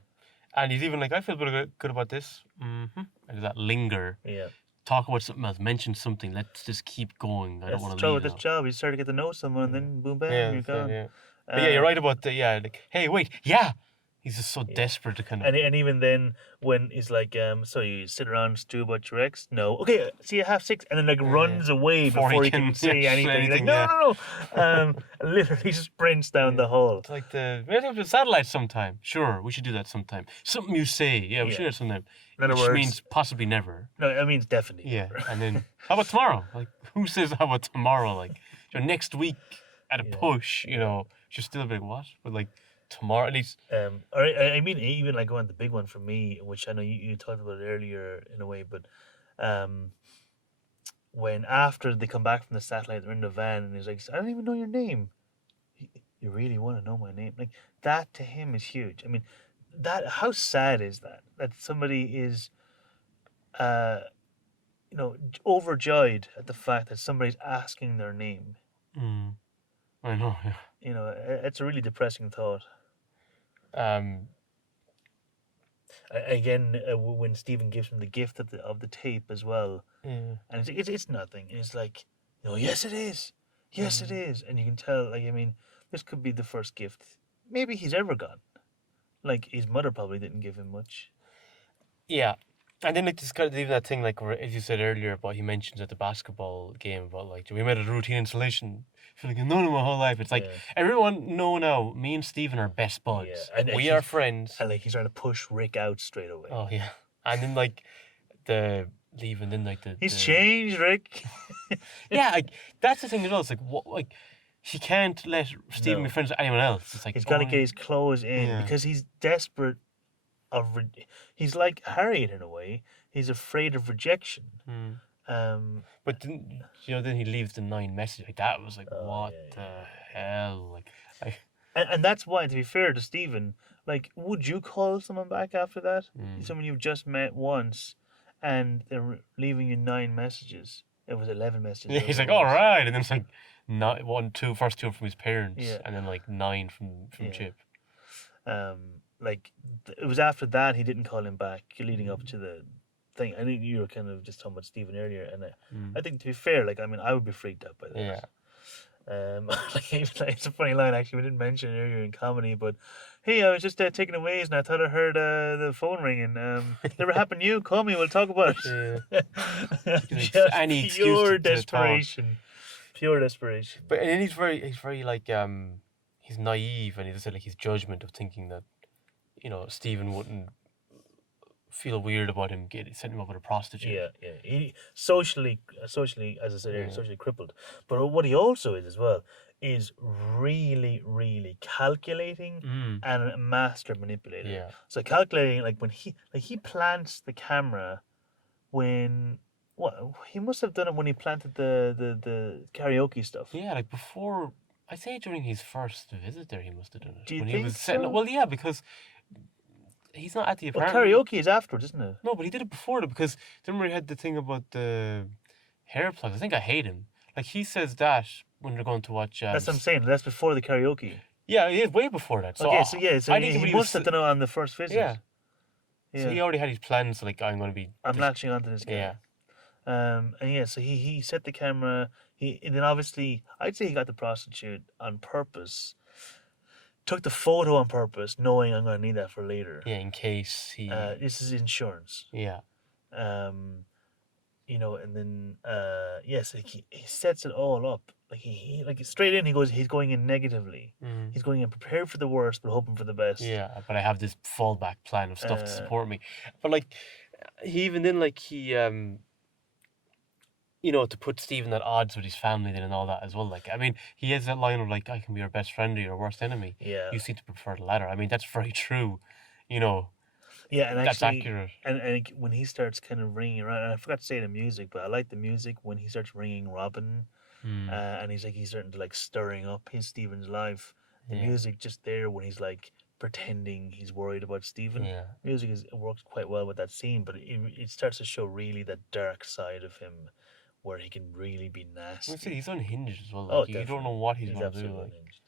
and he's even like, I feel good about this. And that linger. Yeah. Talk about something else. Mention something. Let's just keep going. I don't That's want the to trouble leave with this now. job. You start to get to know someone, and then boom, bam, Yeah, you're gone. yeah. But yeah, you're right about like, hey, wait, yeah. He's just so Yeah. desperate to kind of. And even then, when he's like, so you sit around and stew about your ex? No. Okay, see you 6:30, and then like runs away before he can say anything. He's like, no. Literally sprints down the hall. It's like we have to do satellite sometime. Sure, we should do that sometime. Something you say, yeah, we should do that sometime. In other Which words, means possibly never. No, that means definitely. Yeah, Never. and then how about tomorrow? Like, who says how about tomorrow? Like, next week at a push, she's still a bit what? But like tomorrow at least. Or I mean, even like the big one for me, which I know you talked about earlier in a way, but when after they come back from the satellite, they're in the van, and he's like, I don't even know your name. You really want to know my name? Like that to him is huge. I mean, how sad is that somebody is, overjoyed at the fact that somebody's asking their name. I know. Yeah. It's a really depressing thought. Again, when Stephen gives him the gift of the tape as well, and it's nothing. It's like, yes it is, yes it is, and you can tell. Like, I mean, this could be the first gift maybe he's ever gotten. Like his mother probably didn't give him much. Yeah, and then like this kind of even that thing like as you said earlier about he mentions at the basketball game about like we made a routine installation. I feel like I've known him my whole life. It's like everyone know now. Me and Stephen are best buds. Yeah. And we are friends. And like he's trying to push Rick out straight away. Oh yeah, and then like the leaving, then like he's changed, Rick. Yeah, like that's the thing as well. It's like what like. He can't let Stephen be friends with anyone else. It's like he's got to get his clothes in because he's desperate. He's like Harriet in a way. He's afraid of rejection. But then he leaves the 9 message. Like that was like what the hell? Like and that's why, to be fair to Stephen, like, would you call someone back after that? Someone you've just met once, and they're leaving you 9 messages. It was 11 messages. Yeah, he's like, all right, and then it's like first 2 from his parents, and then like 9 from Chip. Like it was after that he didn't call him back, leading up to the thing. I think you were kind of just talking about Stephen earlier, and I think, to be fair, like, I mean, I would be freaked out by that. Yeah. It's a funny line actually. We didn't mention it earlier in comedy, but hey, I was just taking a ways and I thought I heard the phone ringing. Never happened to you? Call me. We'll talk about it. Just any pure desperation. Pure desperation. But and then he's very like he's naive, and he just said like his judgment of thinking that Stephen wouldn't feel weird about him sending him up with a prostitute. Yeah. He socially, as I said earlier, socially crippled. But what he also is as well is really, really calculating and a master manipulator. Yeah. So calculating, like when he plants the camera, he must have done it when he planted the karaoke stuff. Yeah, like before. I'd say during his first visit there, he must have done it. Do you when think he was so? Well, yeah, because he's not at the apartment. Well, karaoke is afterwards, isn't it? No, but he did it before that, because remember he had the thing about the hair plugs. I think I hate him. Like he says that when they're going to watch. That's what I'm saying. That's before the karaoke. Yeah, way before that. So, okay, so I think he must have done it on the first visit. Yeah. So he already had his plans. Like I'm latching onto this guy. Yeah. So he set the camera. And then obviously, I'd say he got the prostitute on purpose. Took the photo on purpose, knowing I'm going to need that for later. Yeah, in case he. This is insurance. Yeah. And then so he sets it all up. Like he straight in, he's going in negatively. He's going in prepared for the worst, but hoping for the best. Yeah, but I have this fallback plan of stuff to support me. But like, he even then to put Stephen at odds with his family then and all that as well. Like, I mean, he has that line of like, I can be your best friend or your worst enemy. Yeah. You seem to prefer the latter. I mean, that's very true. Yeah, and that's actually, accurate. And when he starts kind of ringing around, and I forgot to say the music, but I like the music when he starts ringing Robin. Mm. and he's starting to like stirring up his Stephen's life. The Yeah. music just there when he's like pretending he's worried about Stephen. Yeah. Music is it works quite well with that scene, but it starts to show really the dark side of him, where he can really be I would say nasty. he's unhinged as well. Oh, Like you don't know definitely, what he's he's gonna do. absolutely Like. unhinged.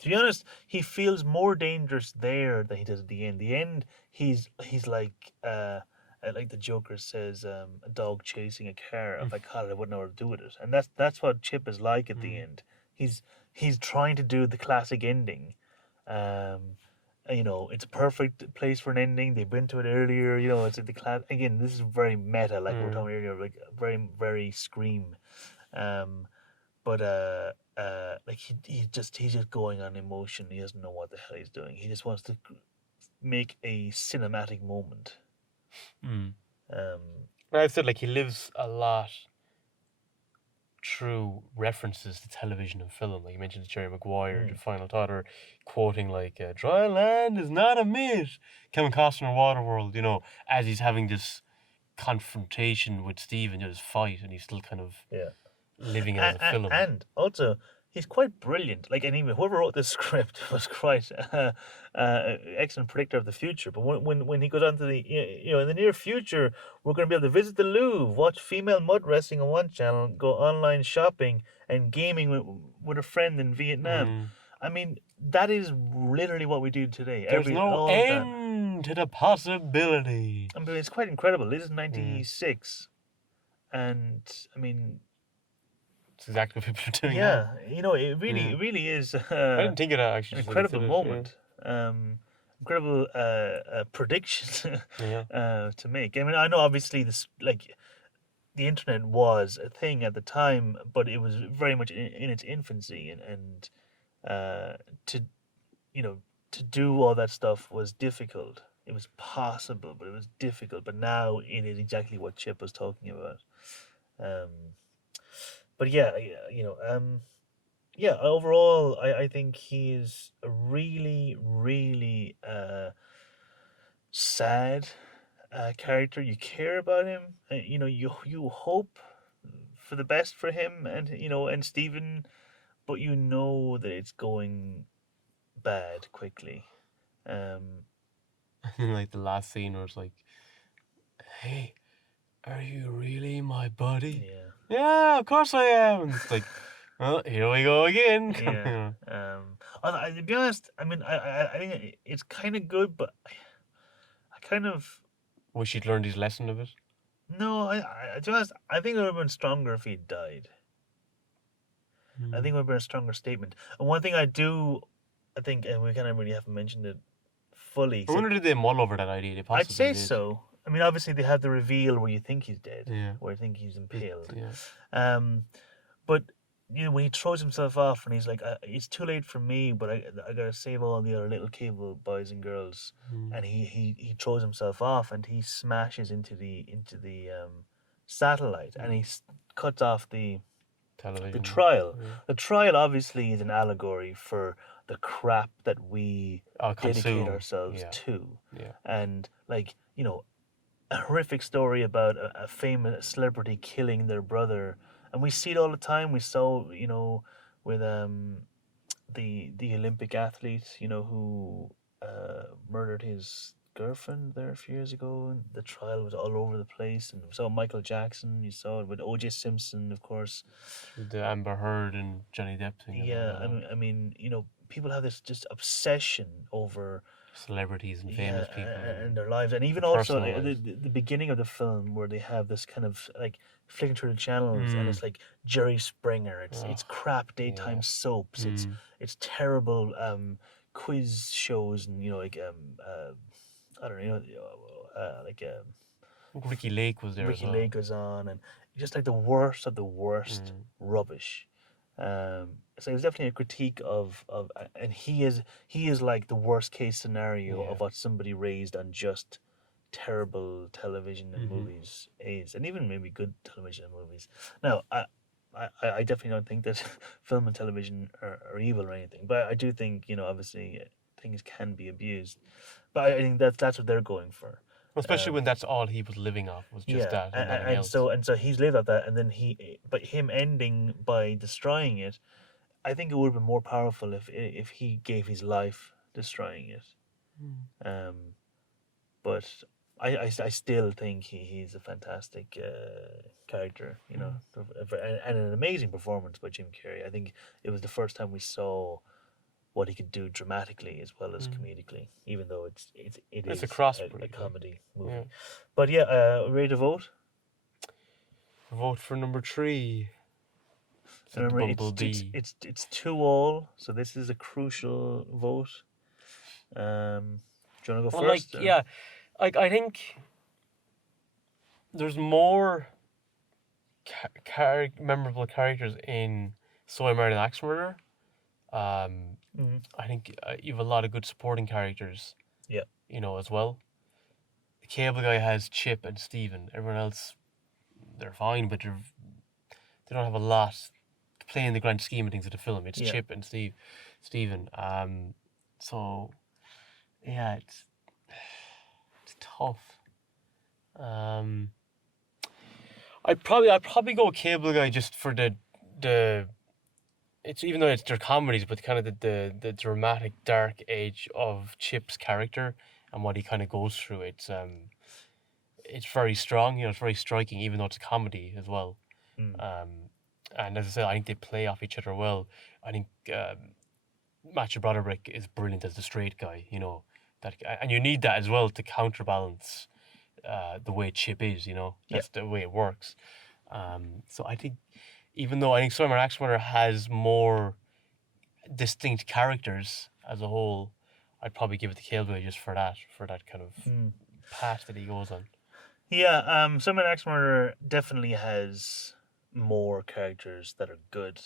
To be honest, he feels more dangerous there than he does at the end. The end, he's like the Joker says, a dog chasing a car. If I caught it, I wouldn't know what to do with it. And that's what Chip is like at the Mm. end. He's he's trying to do the classic ending. It's a perfect place for an ending. They've been to it earlier. It's like the class again. This is very meta, like we were Mm. talking earlier, like very very Scream. Um, but like he's just going on emotion. He doesn't know what the hell he's doing. He just wants to make a cinematic moment. Mm. Um, I said like he lives a lot through references to television and film. Like you mentioned Jerry Maguire, the mm, Final Thought, or quoting like "Dry land is not a myth." Kevin Costner, Waterworld. As he's having this confrontation with Steve and this fight, and he's still kind of yeah. living it as and, a film. and also he's quite brilliant. Like, and even whoever wrote this script was quite excellent predictor of the future. But when he goes on to the in the near future, we're going to be able to visit the Louvre, watch female mud wrestling on one channel, go online shopping and gaming with a friend in Vietnam. Mm. I mean, that is literally what we do today. There's no All of that. end to the possibility. I mean, it's quite incredible. This is Yeah, '96, and I mean, it's exactly what people are doing now. yeah, it really, Yeah. it really is I didn't think of that an actually just when you incredible said it. Yeah. moment. Incredible prediction Yeah. to make. I mean, I know obviously this like the internet was a thing at the time, but it was very much in its infancy, and to you know to do all that stuff was difficult. It was possible, but it was difficult. But now it is exactly what Chip was talking about. Um, but yeah, yeah, overall, I think he's a really, really sad character. You care about him. You hope for the best for him and Stephen, but you know that it's going bad quickly. Um, Like the last scene where it's like, "Hey, are you really my buddy?" yeah, Yeah, of course I am. And it's like, well, here we go again. yeah. To be honest, I mean, I think it's kind of good, but I kind of Wish he'd learned his lesson of it. no. To be honest, I think it would have been stronger if he died. I think Hmm. it would have been a stronger statement. And one thing I think, and we kind of really haven't mentioned it fully, I except wonder did they mull over that idea? They I'd possibly say did. so. I mean, obviously they have the reveal where you think he's dead, Yeah. where you think he's impaled. Yeah. Um, but when he throws himself off and he's like, "It's too late for me, but I gotta save all the other little cable boys and girls," Mm. and he throws himself off and he smashes into the satellite and he cuts off the Television. trial. Yeah. The trial obviously is an allegory for the crap that we dedicate Consume. ourselves Yeah. to. Yeah. And like, a horrific story about a famous celebrity killing their brother. And we see it all the time. We saw, with the Olympic athlete, who murdered his girlfriend there a few years ago, and the trial was all over the place. And we saw Michael Jackson. You saw it with O.J. Simpson, of course. The Amber Heard and Johnny Depp thing as Yeah, well. people have this just obsession over Celebrities and famous people. and their lives, and even their also personal the, lives. the the beginning of the film where they have this kind of like flicking through the channels, and Mm. it's like Jerry Springer, it's Oh, crap daytime yeah. soaps, Mm. it's terrible quiz shows, and I don't know, like Ricky Lake was there as Ricky well. Lake goes on, and just like the worst of the worst Mm. rubbish. So it was definitely a critique of, and he is like the worst case scenario Yeah. of what somebody raised on just terrible television and Mhm. movies is, and even maybe good television and movies. Now, I definitely don't think that film and television are evil or anything, but I do think obviously things can be abused, but I think that's what they're going for. Especially when that's all he was living off was just Yeah, that and nothing else. and so he's lived at that, and then but him ending by destroying it, I think it would have been more powerful if he gave his life destroying it. Mm. Um, but I still think he's a fantastic character, you know, Mm. and an amazing performance by Jim Carrey. I think it was the first time we saw what he could do dramatically as well as Mm. comedically, even though it It's a is a crossbreed, like, comedy yeah. movie. But yeah, ready to vote? Vote for number 3. Said the Remember, Bumblebee. it's 2-2, so this is a crucial vote. Do you want to go Well, first? like, Or? yeah, like I think there's more memorable characters in So I Married an Axe Murderer. Um, Mhm. I think you have a lot of good supporting characters, Yeah, as well. The Cable Guy has Chip and Steven. Everyone else, they're fine, but they don't have a lot to play in the grand scheme of things of the film. It's yeah. Chip and Steven. So yeah, it's tough. Um, I'd probably go Cable Guy just for the it's even though it's their comedies, but kind of the dramatic dark edge of Chip's character and what he kind of goes through. It's very strong. It's very striking, even though it's a comedy as well. Mm. Um, and as I said, I think they play off each other well. I think Matthew Broderick is brilliant as the straight guy. That, and you need that as well to counterbalance the way Chip is. Yeah, That's the way it works. So I think, even though I think Swimmer Axe Murderer has more distinct characters as a whole, I'd probably give it to Kilby just for that kind of mm. path that he goes on. Yeah. Summon Axe Murderer definitely has more characters that are good.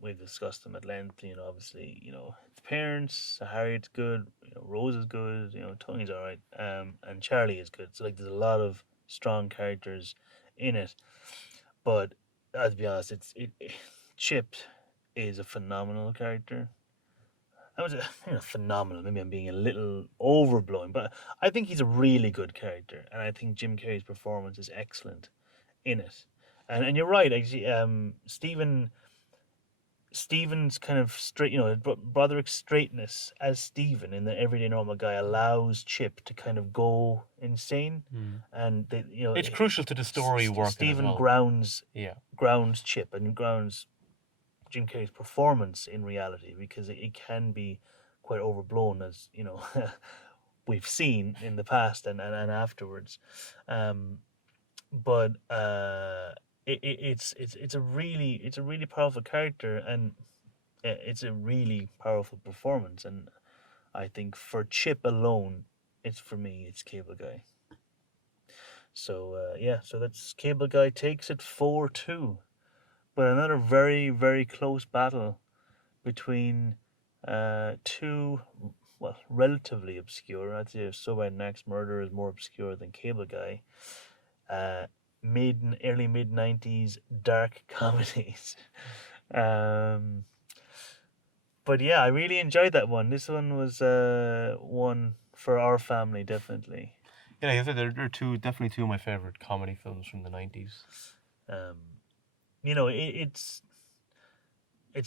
We've discussed them at length. You know, obviously, the parents. Harriet's good. Rose is good. Tony's all right. And Charlie is good. So like, there's a lot of strong characters in it. But to be honest, Chip is a phenomenal character. I was phenomenal. Maybe I'm being a little overblowing, but I think he's a really good character, and I think Jim Carrey's performance is excellent in it. And you're right, actually. Steven's kind of straight, Broderick's straightness as Steven in the everyday normal guy allows Chip to kind of go insane, Hmm. and It's crucial to the story working as Steven well. Yeah. grounds Chip and grounds Jim Carrey's performance in reality, because it can be quite overblown, as we've seen in the past and afterwards. Um, but it's a really powerful character, and it's a really powerful performance. And I think for Chip alone, for me, it's Cable Guy. So yeah, so that's Cable Guy takes it 4-2. But another very, very close battle between two, well, relatively obscure. I'd say So Bad Next Murder is more obscure than Cable Guy. Uh, early mid 90s dark comedies. um, but yeah, I really enjoyed that one. This one was one for our family, definitely. Yeah, like I said, they're definitely two of my favorite comedy films from the 90s. Um, you know, it's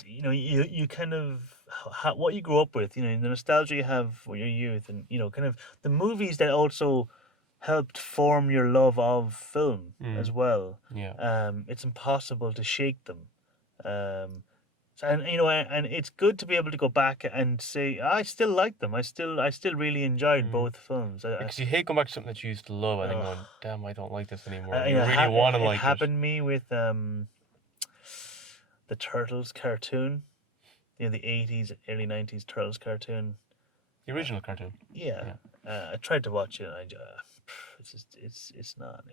you kind of what you grew up with, the nostalgia you have for your youth, and kind of the movies that also helped form your love of film as Mm. well. Yeah. It's impossible to shake them. And it's good to be able to go back and say I still like them. I still really enjoyed Mm. both films. Because you hate going back to something that you used to love and then Uh, going, damn, I don't like this anymore. And you it, really want to it like it. happened to me with the Turtles cartoon. The 80s, early 90s Turtles cartoon. The original cartoon. Yeah, Yeah. I tried to watch it. And it's just it's not.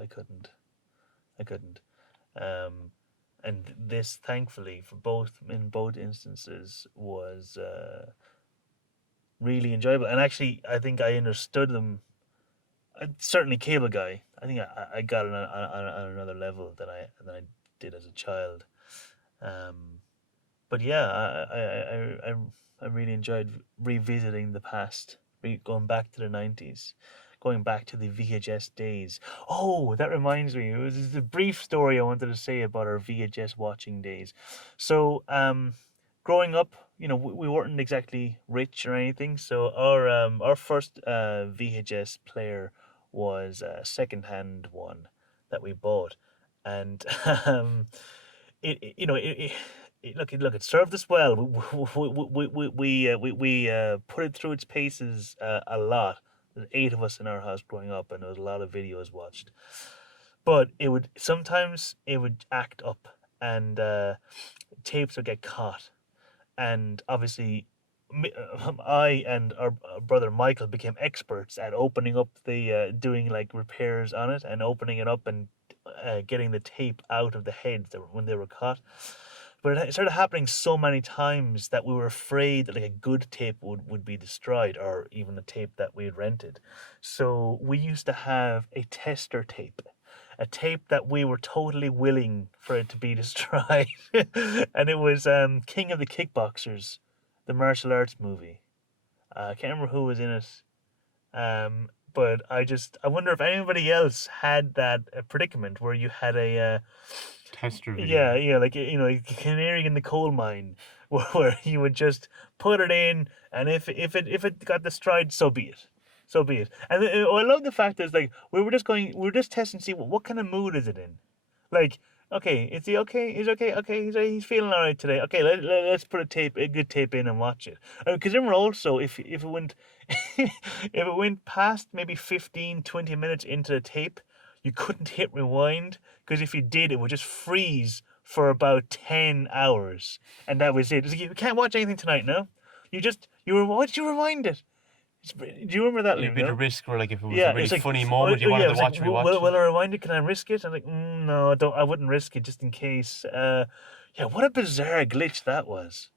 I couldn't. Um, and this, thankfully, in both instances, was really enjoyable. And actually, I think I understood them. Certainly, Cable Guy. I think I got it on another level than I did as a child. Um, but yeah, I really enjoyed revisiting the past, going back to the 90s. going back to the VHS days. Oh, that reminds me. It was a brief story I wanted to say about our VHS watching days. So, growing up, we weren't exactly rich or anything. So our first VHS player was a second-hand one that we bought, and it served us well. We put it through its paces a lot. There's 8 of us in our house growing up, and there was a lot of videos watched. But it would act up, and tapes would get caught, and obviously. I and our brother Michael became experts at opening up doing like repairs on it and opening it up and getting the tape out of the heads when they were caught. But it started happening so many times that we were afraid that like a good tape would be destroyed, or even a tape that we had rented. So we used to have a tester tape, a tape that we were totally willing for it to be destroyed. And it was King of the Kickboxers, the martial arts movie. I can't remember who was in it. But I wonder if anybody else had that predicament where you had a Tester yeah, video. yeah, like a canary in the coal mine, where you would just put it in, and if it got destroyed, so be it, so be it. And I love the fact that like we were just testing to see what kind of mood is it in, like. Okay, is he okay? He's okay. Okay, he's feeling all right today. Okay, let's put a good tape in and watch it. Because remember also, if it went if it went past maybe 15, 20 minutes into the tape, you couldn't hit rewind, because if you did, it would just freeze for about 10 hours, and that was it. It's like, you can't watch anything tonight, no? Why did you rewind it? Do you remember that, A Liam? bit No. of risk, or like if it was a Yeah, really it's like, funny oh, moment you yeah, wanted it to was like, watch, rewatch will it. I rewind it? Can I risk it? I'm like, no, I wouldn't risk it just in case. Yeah, what a bizarre glitch that was.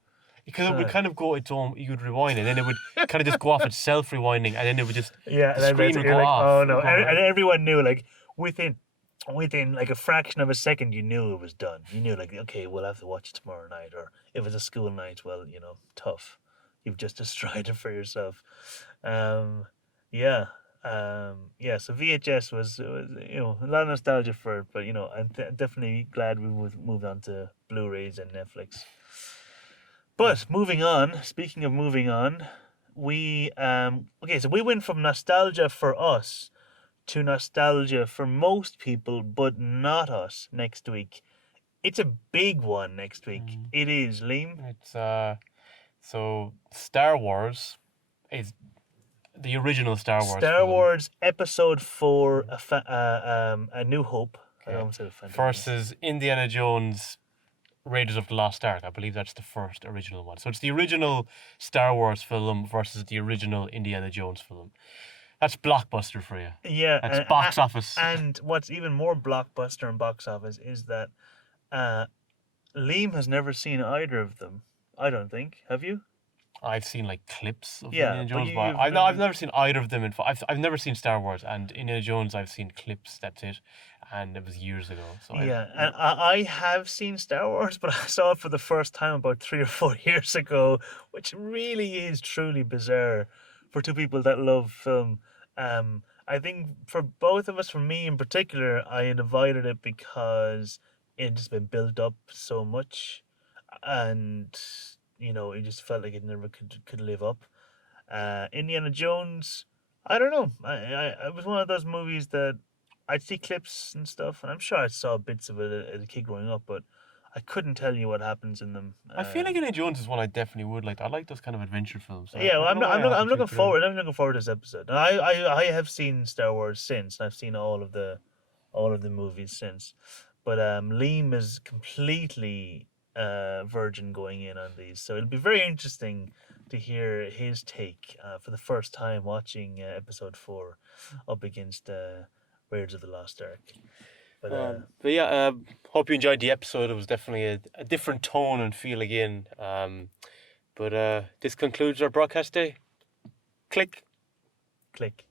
Because it would God. kind of go its own, you would rewind, and then it would kind of just go off itself rewinding, and then it would just, Yeah, the and then screen would you're go like, oh off. It no, would go and right. everyone knew, like, within like a fraction of a second, you knew it was done. You knew, like, okay, we'll have to watch it tomorrow night, or if it's a school night, well, tough. You've just destroyed it for yourself. Um, yeah, yeah. So VHS was a lot of nostalgia for it, but I'm definitely glad we moved on to Blu-rays and Netflix. But moving on, speaking of moving on, so we went from nostalgia for us to nostalgia for most people, but not us next week. It's a big one next week. Mm. It is, Liam. It's so Star Wars is the original Star Wars Star film. Wars Episode 4, Mm. A New Hope. I Okay. almost said a Phantom Menace. Versus Indiana Jones Raiders of the Lost Ark. I believe that's the first original one. So it's the original Star Wars film versus the original Indiana Jones film. That's blockbuster for you. Yeah, That's box office. and what's even more blockbuster in box office is that uh, Liam has never seen either of them. I don't think. Have you? I've seen like clips of Yeah, Indiana but Jones, you, but you've I've never. never seen either of them. I've never seen Star Wars and Indiana Jones. I've seen clips. That's it, and it was years ago. So Yeah, and I have seen Star Wars, but I saw it for the first time about 3 or 4 years ago, which really is truly bizarre for two people that love film. I think for both of us, for me in particular, I had avoided it because it had just been built up so much, and it just felt like it never could live up. Indiana Jones, I don't know. It was one of those movies that I'd see clips and stuff, and I'm sure I saw bits of it as a kid growing up, but I couldn't tell you what happens in them. I feel like Indiana Jones is one I definitely would like. I like those kind of adventure films. So Yeah, I well, don't know why I I'm haven't looking checked it out. forward. I'm looking forward to this episode. And I have seen Star Wars since. And I've seen all of the movies since. But Liam is completely virgin going in on these, so it'll be very interesting to hear his take for the first time watching episode 4 up against Raiders of the Lost Ark. But yeah, hope you enjoyed the episode. It was definitely a different tone and feel again. But this concludes our broadcast day. Click. Click.